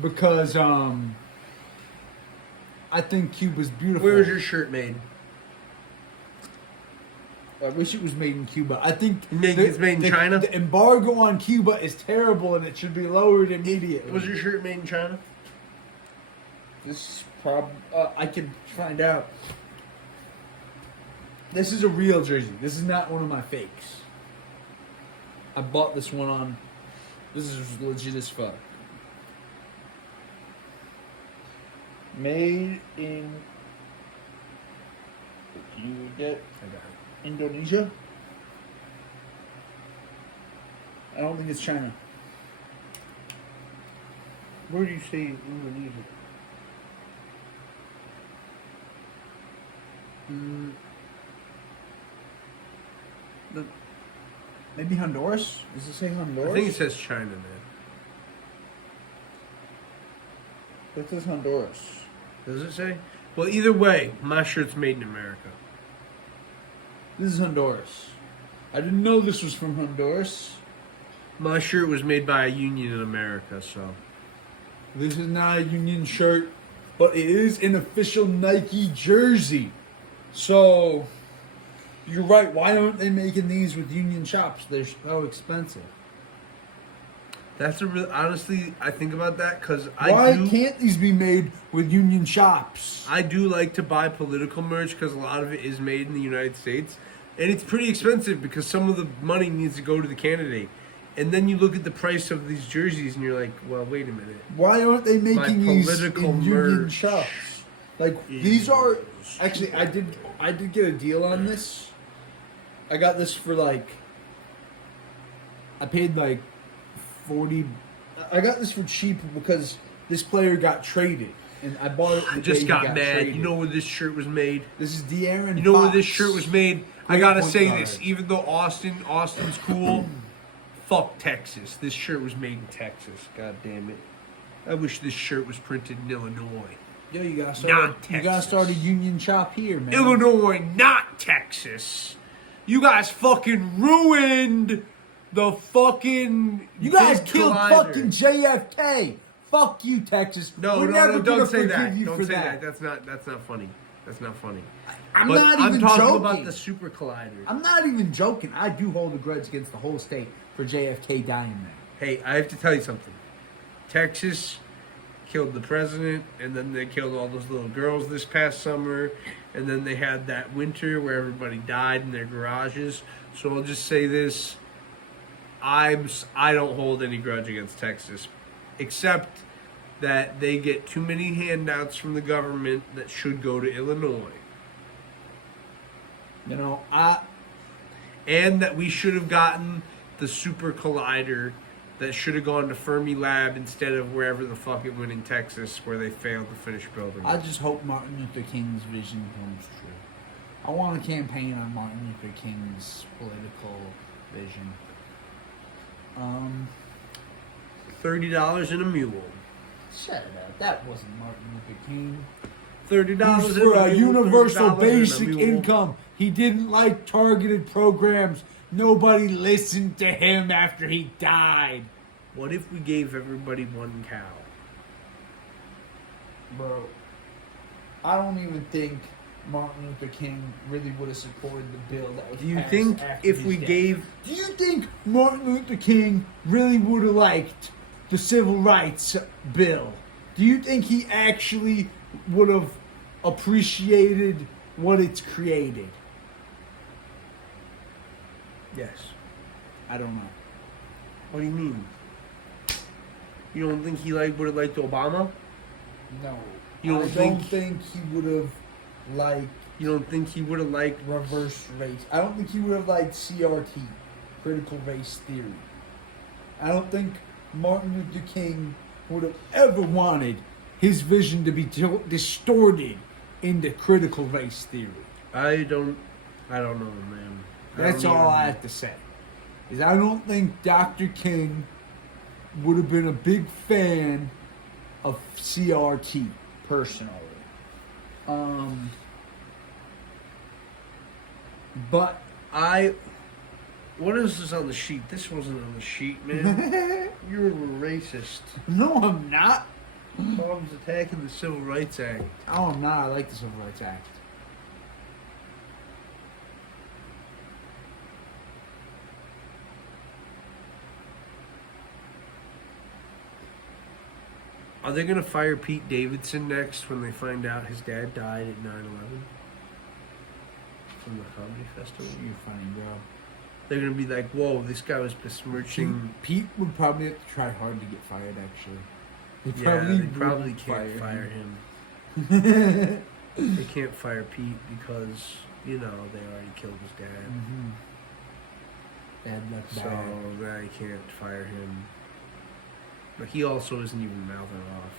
Because I think Cuba's beautiful. Where was your shirt made? I wish it was made in Cuba. I think it's made in China. The embargo on Cuba is terrible, and it should be lowered immediately. Was your shirt made in China? This is I can find out. This is a real jersey. This is not one of my fakes. I bought this one on. This is legit as fuck. Made in. You get. I got it. Indonesia? I don't think it's China. Where do you say Indonesia? Maybe Honduras? Does it say Honduras? I think it says China, man. It says Honduras. Does it say? Well, either way, my shirt's made in America. This is Honduras. I didn't know this was from Honduras. My shirt was made by a union in America, so. This is not a union shirt, but it is an official Nike jersey. So, you're right. Why aren't they making these with union shops? They're so expensive. That's a real. Honestly, I think about that because Why can't these be made with union shops? I do like to buy political merch because a lot of it is made in the United States, and it's pretty expensive because some of the money needs to go to the candidate. And then you look at the price of these jerseys, and you're like, "Well, wait a minute. Why aren't they making these political in union merch shops? Like these are actually. I did get a deal on this. I got this for like. I paid like 40. I got this for cheap because this player got traded. and I bought it. I just got mad. Traded. You know where this shirt was made? This is De'Aaron. You know Fox. where this shirt was made? I gotta say this. Even though Austin's cool, fuck Texas. This shirt was made in Texas. God damn it. I wish this shirt was printed in Illinois. Yo, you gotta start a union shop here, man. Illinois, not Texas. You guys fucking ruined the fucking. You guys killed fucking JFK. Fuck you, Texas. No, don't say that. Don't say that. That's not funny. That's not funny. I'm talking about the super collider. I'm not even joking. I do hold a grudge against the whole state for JFK dying there. Hey, I have to tell you something. Texas killed the president, and then they killed all those little girls this past summer, and then they had that winter where everybody died in their garages. So I'll just say this: I don't hold any grudge against Texas, except that they get too many handouts from the government that should go to Illinois. You know, and that we should have gotten the super collider that should have gone to Fermi Lab instead of wherever the fuck it went in Texas where they failed to finish building. I just hope Martin Luther King's vision comes true. I want to campaign on Martin Luther King's political vision. $30 in a mule. Shut it up. That wasn't Martin Luther King. $30 for a universal basic income. He didn't like targeted programs. Nobody listened to him after he died. What if we gave everybody one cow? Bro, I don't even think Martin Luther King really would have supported the bill that was Do you passed think after if his we death. gave... Do you think Martin Luther King really would have liked the Civil Rights Bill? Do you think he actually would have appreciated what it's created? Yes. I don't know. What do you mean? You don't think he would have liked Obama? No. You don't don't think he would have liked... You don't think he would have liked... reverse race. I don't think he would have liked CRT, critical race theory. I don't think Martin Luther King would have ever wanted his vision to be distorted into critical race theory. I don't know, man. That's all I have to say. Is I don't think Dr. King would have been a big fan of CRT personally. But what is this on the sheet? This wasn't on the sheet, man. You're a racist. No, I'm not. Mom's attacking the Civil Rights Act. Oh, I'm not. I like the Civil Rights Act. Are they going to fire Pete Davidson next when they find out his dad died at 9/11? From the comedy festival? You're funny, bro. They're going to be like, whoa, this guy was besmirching... Pete would probably have to try hard to get fired, actually. They probably can't fire him. They can't fire Pete because, they already killed his dad. Mm-hmm. Bad luck, So they can't fire him. But he also isn't even mouthing off.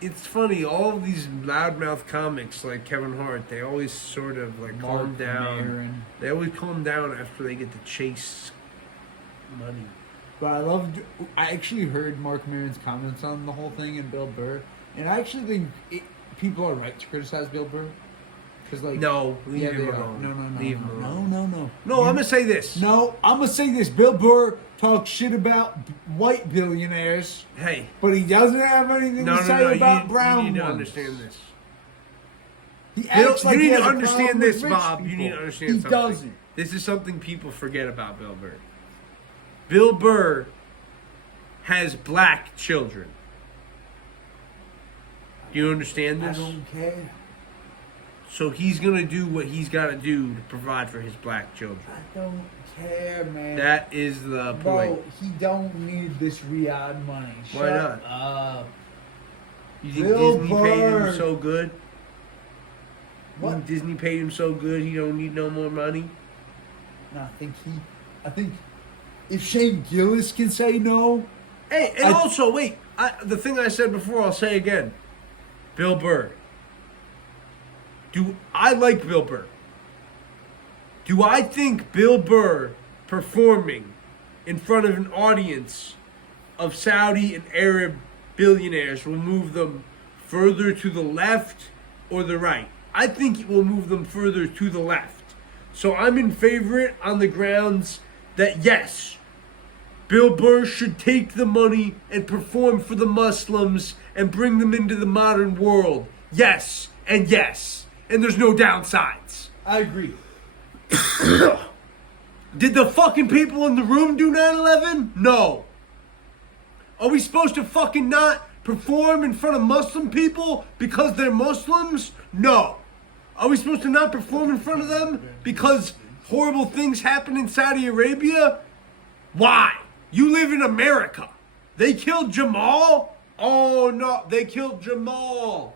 It's funny, all of these loudmouth comics like Kevin Hart, they always sort of calm down. Maron. They always calm down after they get to chase money. But I actually heard Mark Maron's comments on the whole thing and Bill Burr, and I actually think people are right to criticize Bill Burr. No, leave him alone. No, I'm gonna say this. No, I'm gonna say this. Bill Burr talks shit about white billionaires. Hey, but he doesn't have anything to say about brown ones. You need to understand this. He acts like he has a problem with rich Bob. people. You need to understand he something. Doesn't. This is something people forget about Bill Burr. Bill Burr has black children. Do you understand this? I don't care. So he's going to do what he's got to do to provide for his black children. I don't care, man. That is the point. Bro, he don't need this Riyadh money. Why Shut not? up. You think Bill Disney paid him Burr. so good? What? You think Disney paid him so good he don't need no more money? No, I think if Shane Gillis can say no, Hey, and also, wait. The thing I said before, I'll say again. Bill Burr. I like Bill Burr. Do I think Bill Burr performing in front of an audience of Saudi and Arab billionaires will move them further to the left or the right? I think it will move them further to the left. So I'm in favor on the grounds that yes, Bill Burr should take the money and perform for the Muslims and bring them into the modern world. Yes, and yes. And there's no downsides. I agree. Did the fucking people in the room do 9/11? No. Are we supposed to fucking not perform in front of Muslim people because they're Muslims? No. Are we supposed to not perform in front of them because horrible things happen in Saudi Arabia? Why? You live in America. They killed Jamal? Oh no, they killed Jamal.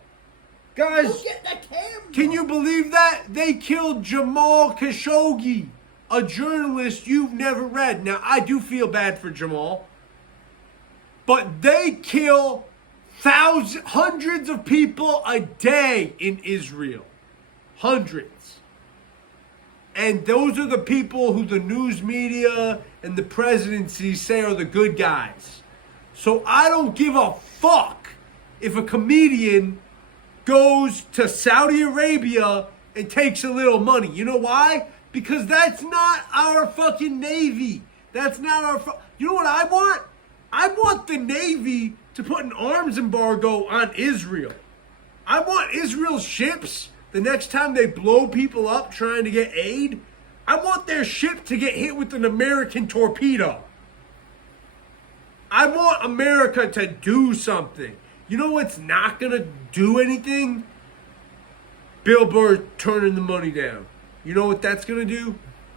Guys, Look at the camera. can you believe that? They killed Jamal Khashoggi, a journalist you've never read. Now, I do feel bad for Jamal, but they kill hundreds of people a day in Israel. Hundreds. And those are the people who the news media and the presidency say are the good guys. So I don't give a fuck if a comedian goes to Saudi Arabia and takes a little money. You know why? Because that's not our fucking Navy. That's not our... You know what I want? I want the Navy to put an arms embargo on Israel. I want Israel's ships, the next time they blow people up trying to get aid, I want their ship to get hit with an American torpedo. I want America to do something. You know what's not going to do anything? Bill Burr turning the money down. You know what that's going to do?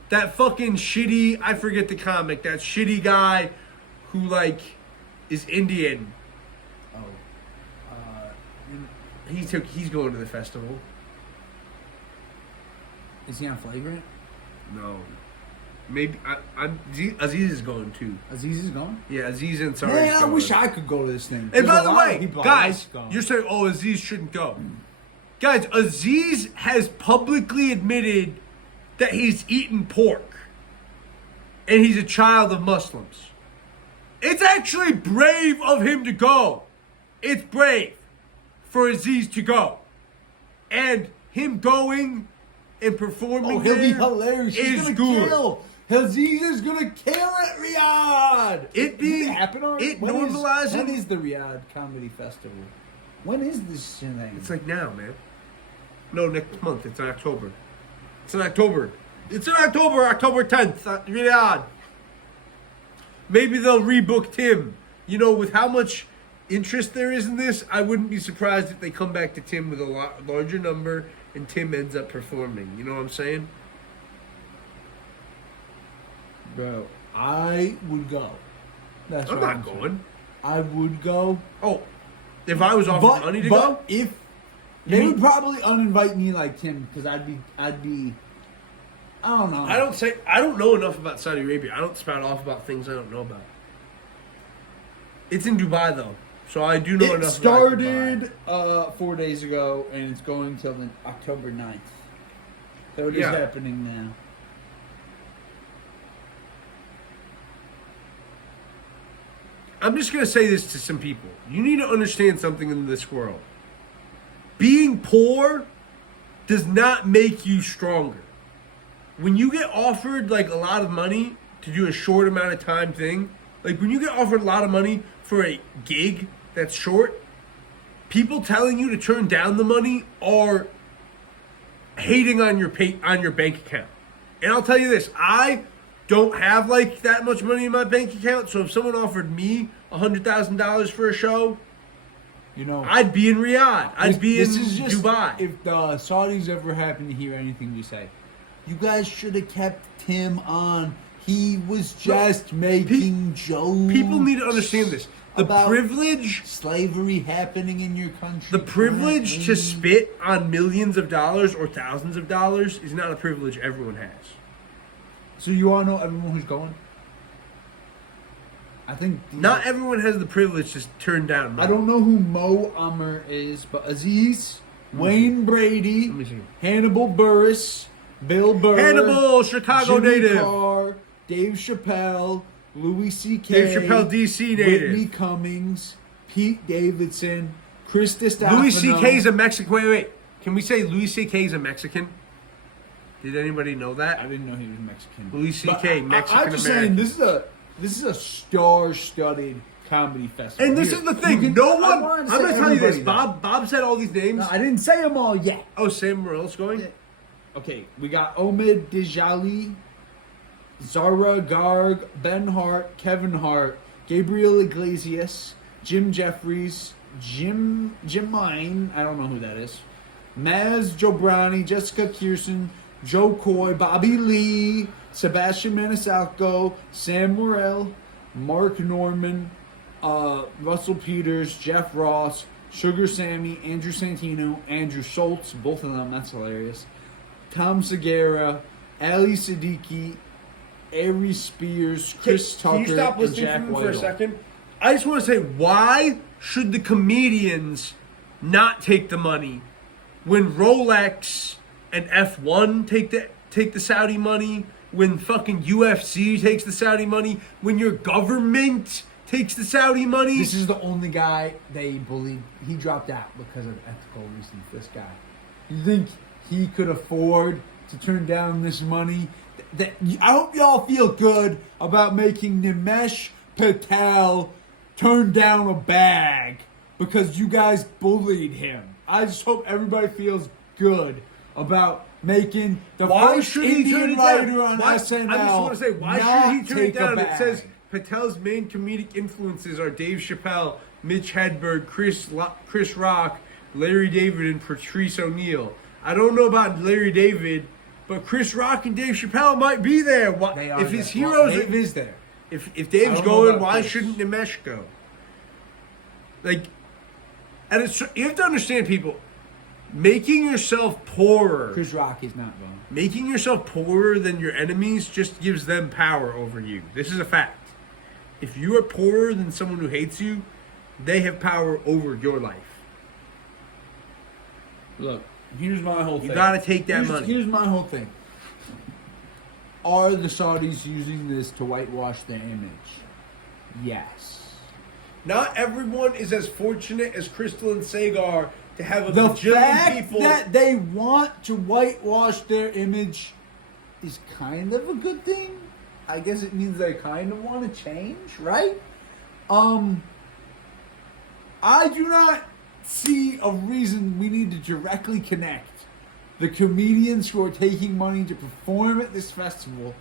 That fucking shitty, I forget the comic, that shitty guy who, like, is Indian. He's going to the festival. Is he on Flagrant? No. Maybe, Aziz is going too. Aziz is going? Yeah, Aziz and Sarah. Man, I wish I could go to this thing. And by There's the a lot of way, people I guys, like going. you're saying, oh, Aziz shouldn't go. Guys, Aziz has publicly admitted that he's eaten pork. And he's a child of Muslims. It's actually brave of him to go. It's brave for Aziz to go. And him going and performing he'll be there hilarious. He's is gonna good. kill. Aziz is gonna kill it, Riyadh. It Did it happen already? it normalizing. When is the Riyadh Comedy Festival? When is this thing? It's like now, man. No, next month. It's in October. It's in October. It's in October, October 10th. Riyadh. Maybe they'll rebook Tim. You know, with how much interest there is in this, I wouldn't be surprised if they come back to Tim with a larger number and Tim ends up performing. You know what I'm saying? Bro, I would go. That's I'm what not saying. going. I would go. Oh, if I was offered money to go? If they would probably uninvite me like Tim, because I'd be I don't know. I don't know enough about Saudi Arabia. I don't spout off about things I don't know about. It's in Dubai though, so I do know enough. It started 4 days ago, and it's going till October 9th. So it is happening now. I'm just going to say this to some people. You need to understand something in this world. Being poor does not make you stronger. When you get offered like a lot of money to do a short amount of time thing, like when you get offered a lot of money for a gig that's short, people telling you to turn down the money are hating on your bank account. And I'll tell you this, I don't have like that much money in my bank account, so if someone offered me $100,000 for a show, You know, I'd be in Riyadh. I'd be in Dubai. If the Saudis ever happen to hear anything we say, you guys should have kept Tim on. He was just making jokes. People need to understand this. The about privilege, slavery happening in your country. the privilege to spit on millions of dollars or thousands of dollars is not a privilege everyone has. So you all know everyone who's going? I think Not everyone has the privilege to turn down money. I don't know who Mo Amer is, but Aziz, Wayne Brady, Let me see. Hannibal Buress, Bill Burr, Hannibal, Chicago Jimmy native. Carr, Dave Chappelle, Louis C.K., Dave Chappelle, DC native. Whitney Cummings, Pete Davidson, Chris D'Stefano. Louis C.K.'s a Mexican. Wait. Can we say Louis C.K.'s a Mexican? Did anybody know that? I didn't know he was Mexican. Louis C.K., Mexican I'm just saying, American. this is a star-studded comedy festival. And this Here, is the you thing. can- No I one. wanted I'm to say going to tell you this. everybody Bob said all these names. No, I didn't say them all yet. Oh, Sam Morrill's going? Yeah. Okay, we got Omid Djalili, Zara Garg, Ben Hart, Kevin Hart, Gabriel Iglesias, Jim Jeffries, Jim Mine, I don't know who that is, Maz Jobrani, Jessica Kirsten, Joe Coy, Bobby Lee, Sebastian Maniscalco, Sam Morrell, Mark Norman, Russell Peters, Jeff Ross, Sugar Sammy, Andrew Santino, Andrew Schultz, both of them, that's hilarious, Tom Segura, Ali Siddiqui, Ari Spears, Chris Tucker, Can you stop and listening Jack to me for a Whitehall. second? I just want to say, why should the comedians not take the money when Rolex and F1 take the Saudi money, when fucking UFC takes the Saudi money, when your government takes the Saudi money? This is the only guy they believe he dropped out because of ethical reasons. This guy, you think he could afford to turn down this money? I hope y'all feel good about making Nimesh Patel turn down a bag because you guys bullied him. I just hope everybody feels good about making the first Indian writer on SNL. I just want to say, why not should he turn it take a down? It bag. says Patel's main comedic influences are Dave Chappelle, Mitch Hedberg, Chris Rock, Larry David, and Patrice O'Neill. I don't know about Larry David, but Chris Rock and Dave Chappelle might be there. They are If his there. Well, heroes, Dave is there. If I Dave's don't know going, about why Chris. shouldn't Nimesh go? Like, and you have to understand, people, making yourself poorer. Chris Rock is not going. Making yourself poorer than your enemies just gives them power over you. This is a fact. If you are poorer than someone who hates you, they have power over your life. Look, here's my whole thing. You gotta take that money. Here's my whole thing. Are the Saudis using this to whitewash their image? Yes. Not everyone is as fortunate as Crystal and Sagar to have a The bajillion fact people. that they want to whitewash their image is kind of a good thing. I guess it means they kind of want to change, right? I do not see a reason we need to directly connect the comedians who are taking money to perform at this festival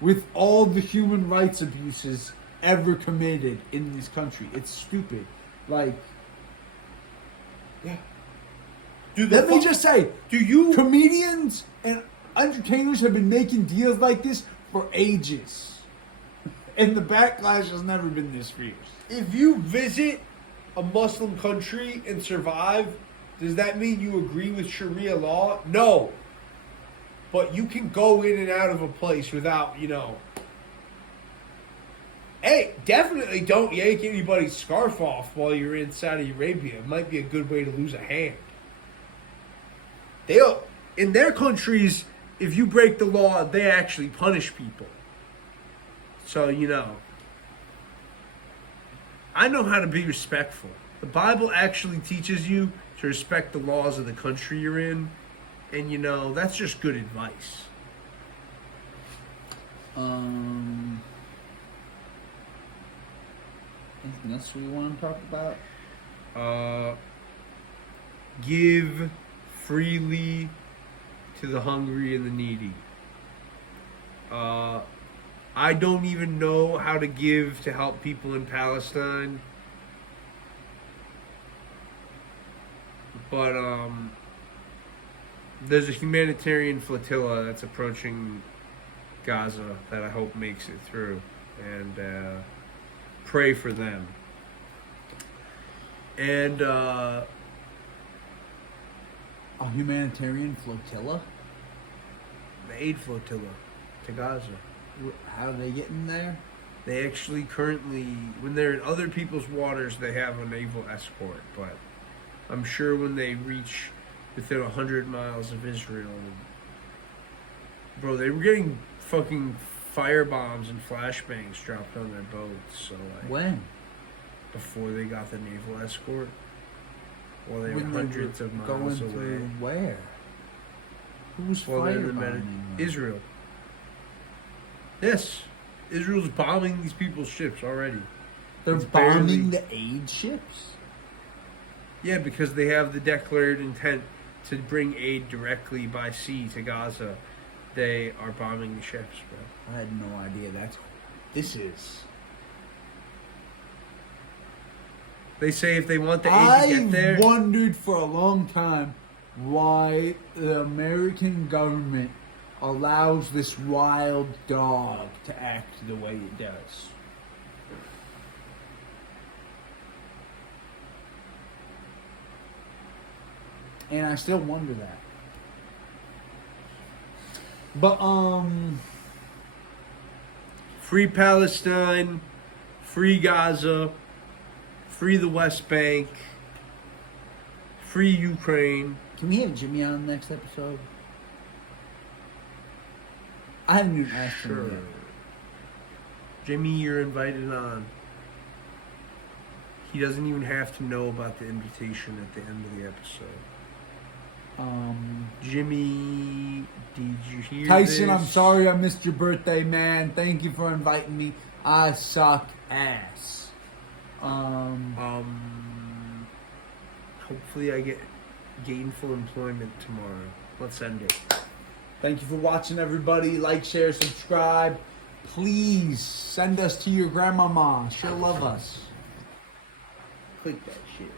with all the human rights abuses ever committed in this country. It's stupid. Like, yeah. Let me just say, comedians and entertainers have been making deals like this for ages. And the backlash has never been this fierce. If you visit a Muslim country and survive, does that mean you agree with Sharia law? No. But you can go in and out of a place without, Hey, definitely don't yank anybody's scarf off while you're in Saudi Arabia. It might be a good way to lose a hand. In their countries, if you break the law, they actually punish people. So, I know how to be respectful. The Bible actually teaches you to respect the laws of the country you're in. And, that's just good advice. Anything else we want to talk about? Give freely to the hungry and the needy. I don't even know how to give to help people in Palestine. But there's a humanitarian flotilla that's approaching Gaza that I hope makes it through. And pray for them. And A humanitarian flotilla? the aid flotilla to Gaza. How do they get in there? They actually currently, when they're in other people's waters, they have a naval escort. But I'm sure when they reach within 100 miles of Israel, bro, they were getting fucking fire bombs and flashbangs dropped on their boats. So like, When? before they got the naval escort, well, they were When hundreds of miles going away. through where? Who's Well, they're in the firebombing them? Israel. Yes, Israel's bombing these people's ships already. They're It's bombing barely- the aid ships? Yeah, because they have the declared intent to bring aid directly by sea to Gaza. They are bombing the ships, bro. I had no idea. This is. They say if they want the aid to get there, I wondered for a long time why the American government allows this wild dog to act the way it does. And I still wonder that. But free Palestine, free Gaza, free the West Bank, free Ukraine. can we have Jimmy on the next episode? I haven't even asked Sure. him yet. Jimmy, you're invited on. He doesn't even have to know about the invitation at the end of the episode. Jimmy, did you hear Tyson, this? I'm sorry I missed your birthday, man. Thank you for inviting me. I suck ass. Hopefully I get gainful employment tomorrow. Let's end it. Thank you for watching, everybody. Like, share, subscribe. Please send us to your grandmama. She'll love us. Click that shit.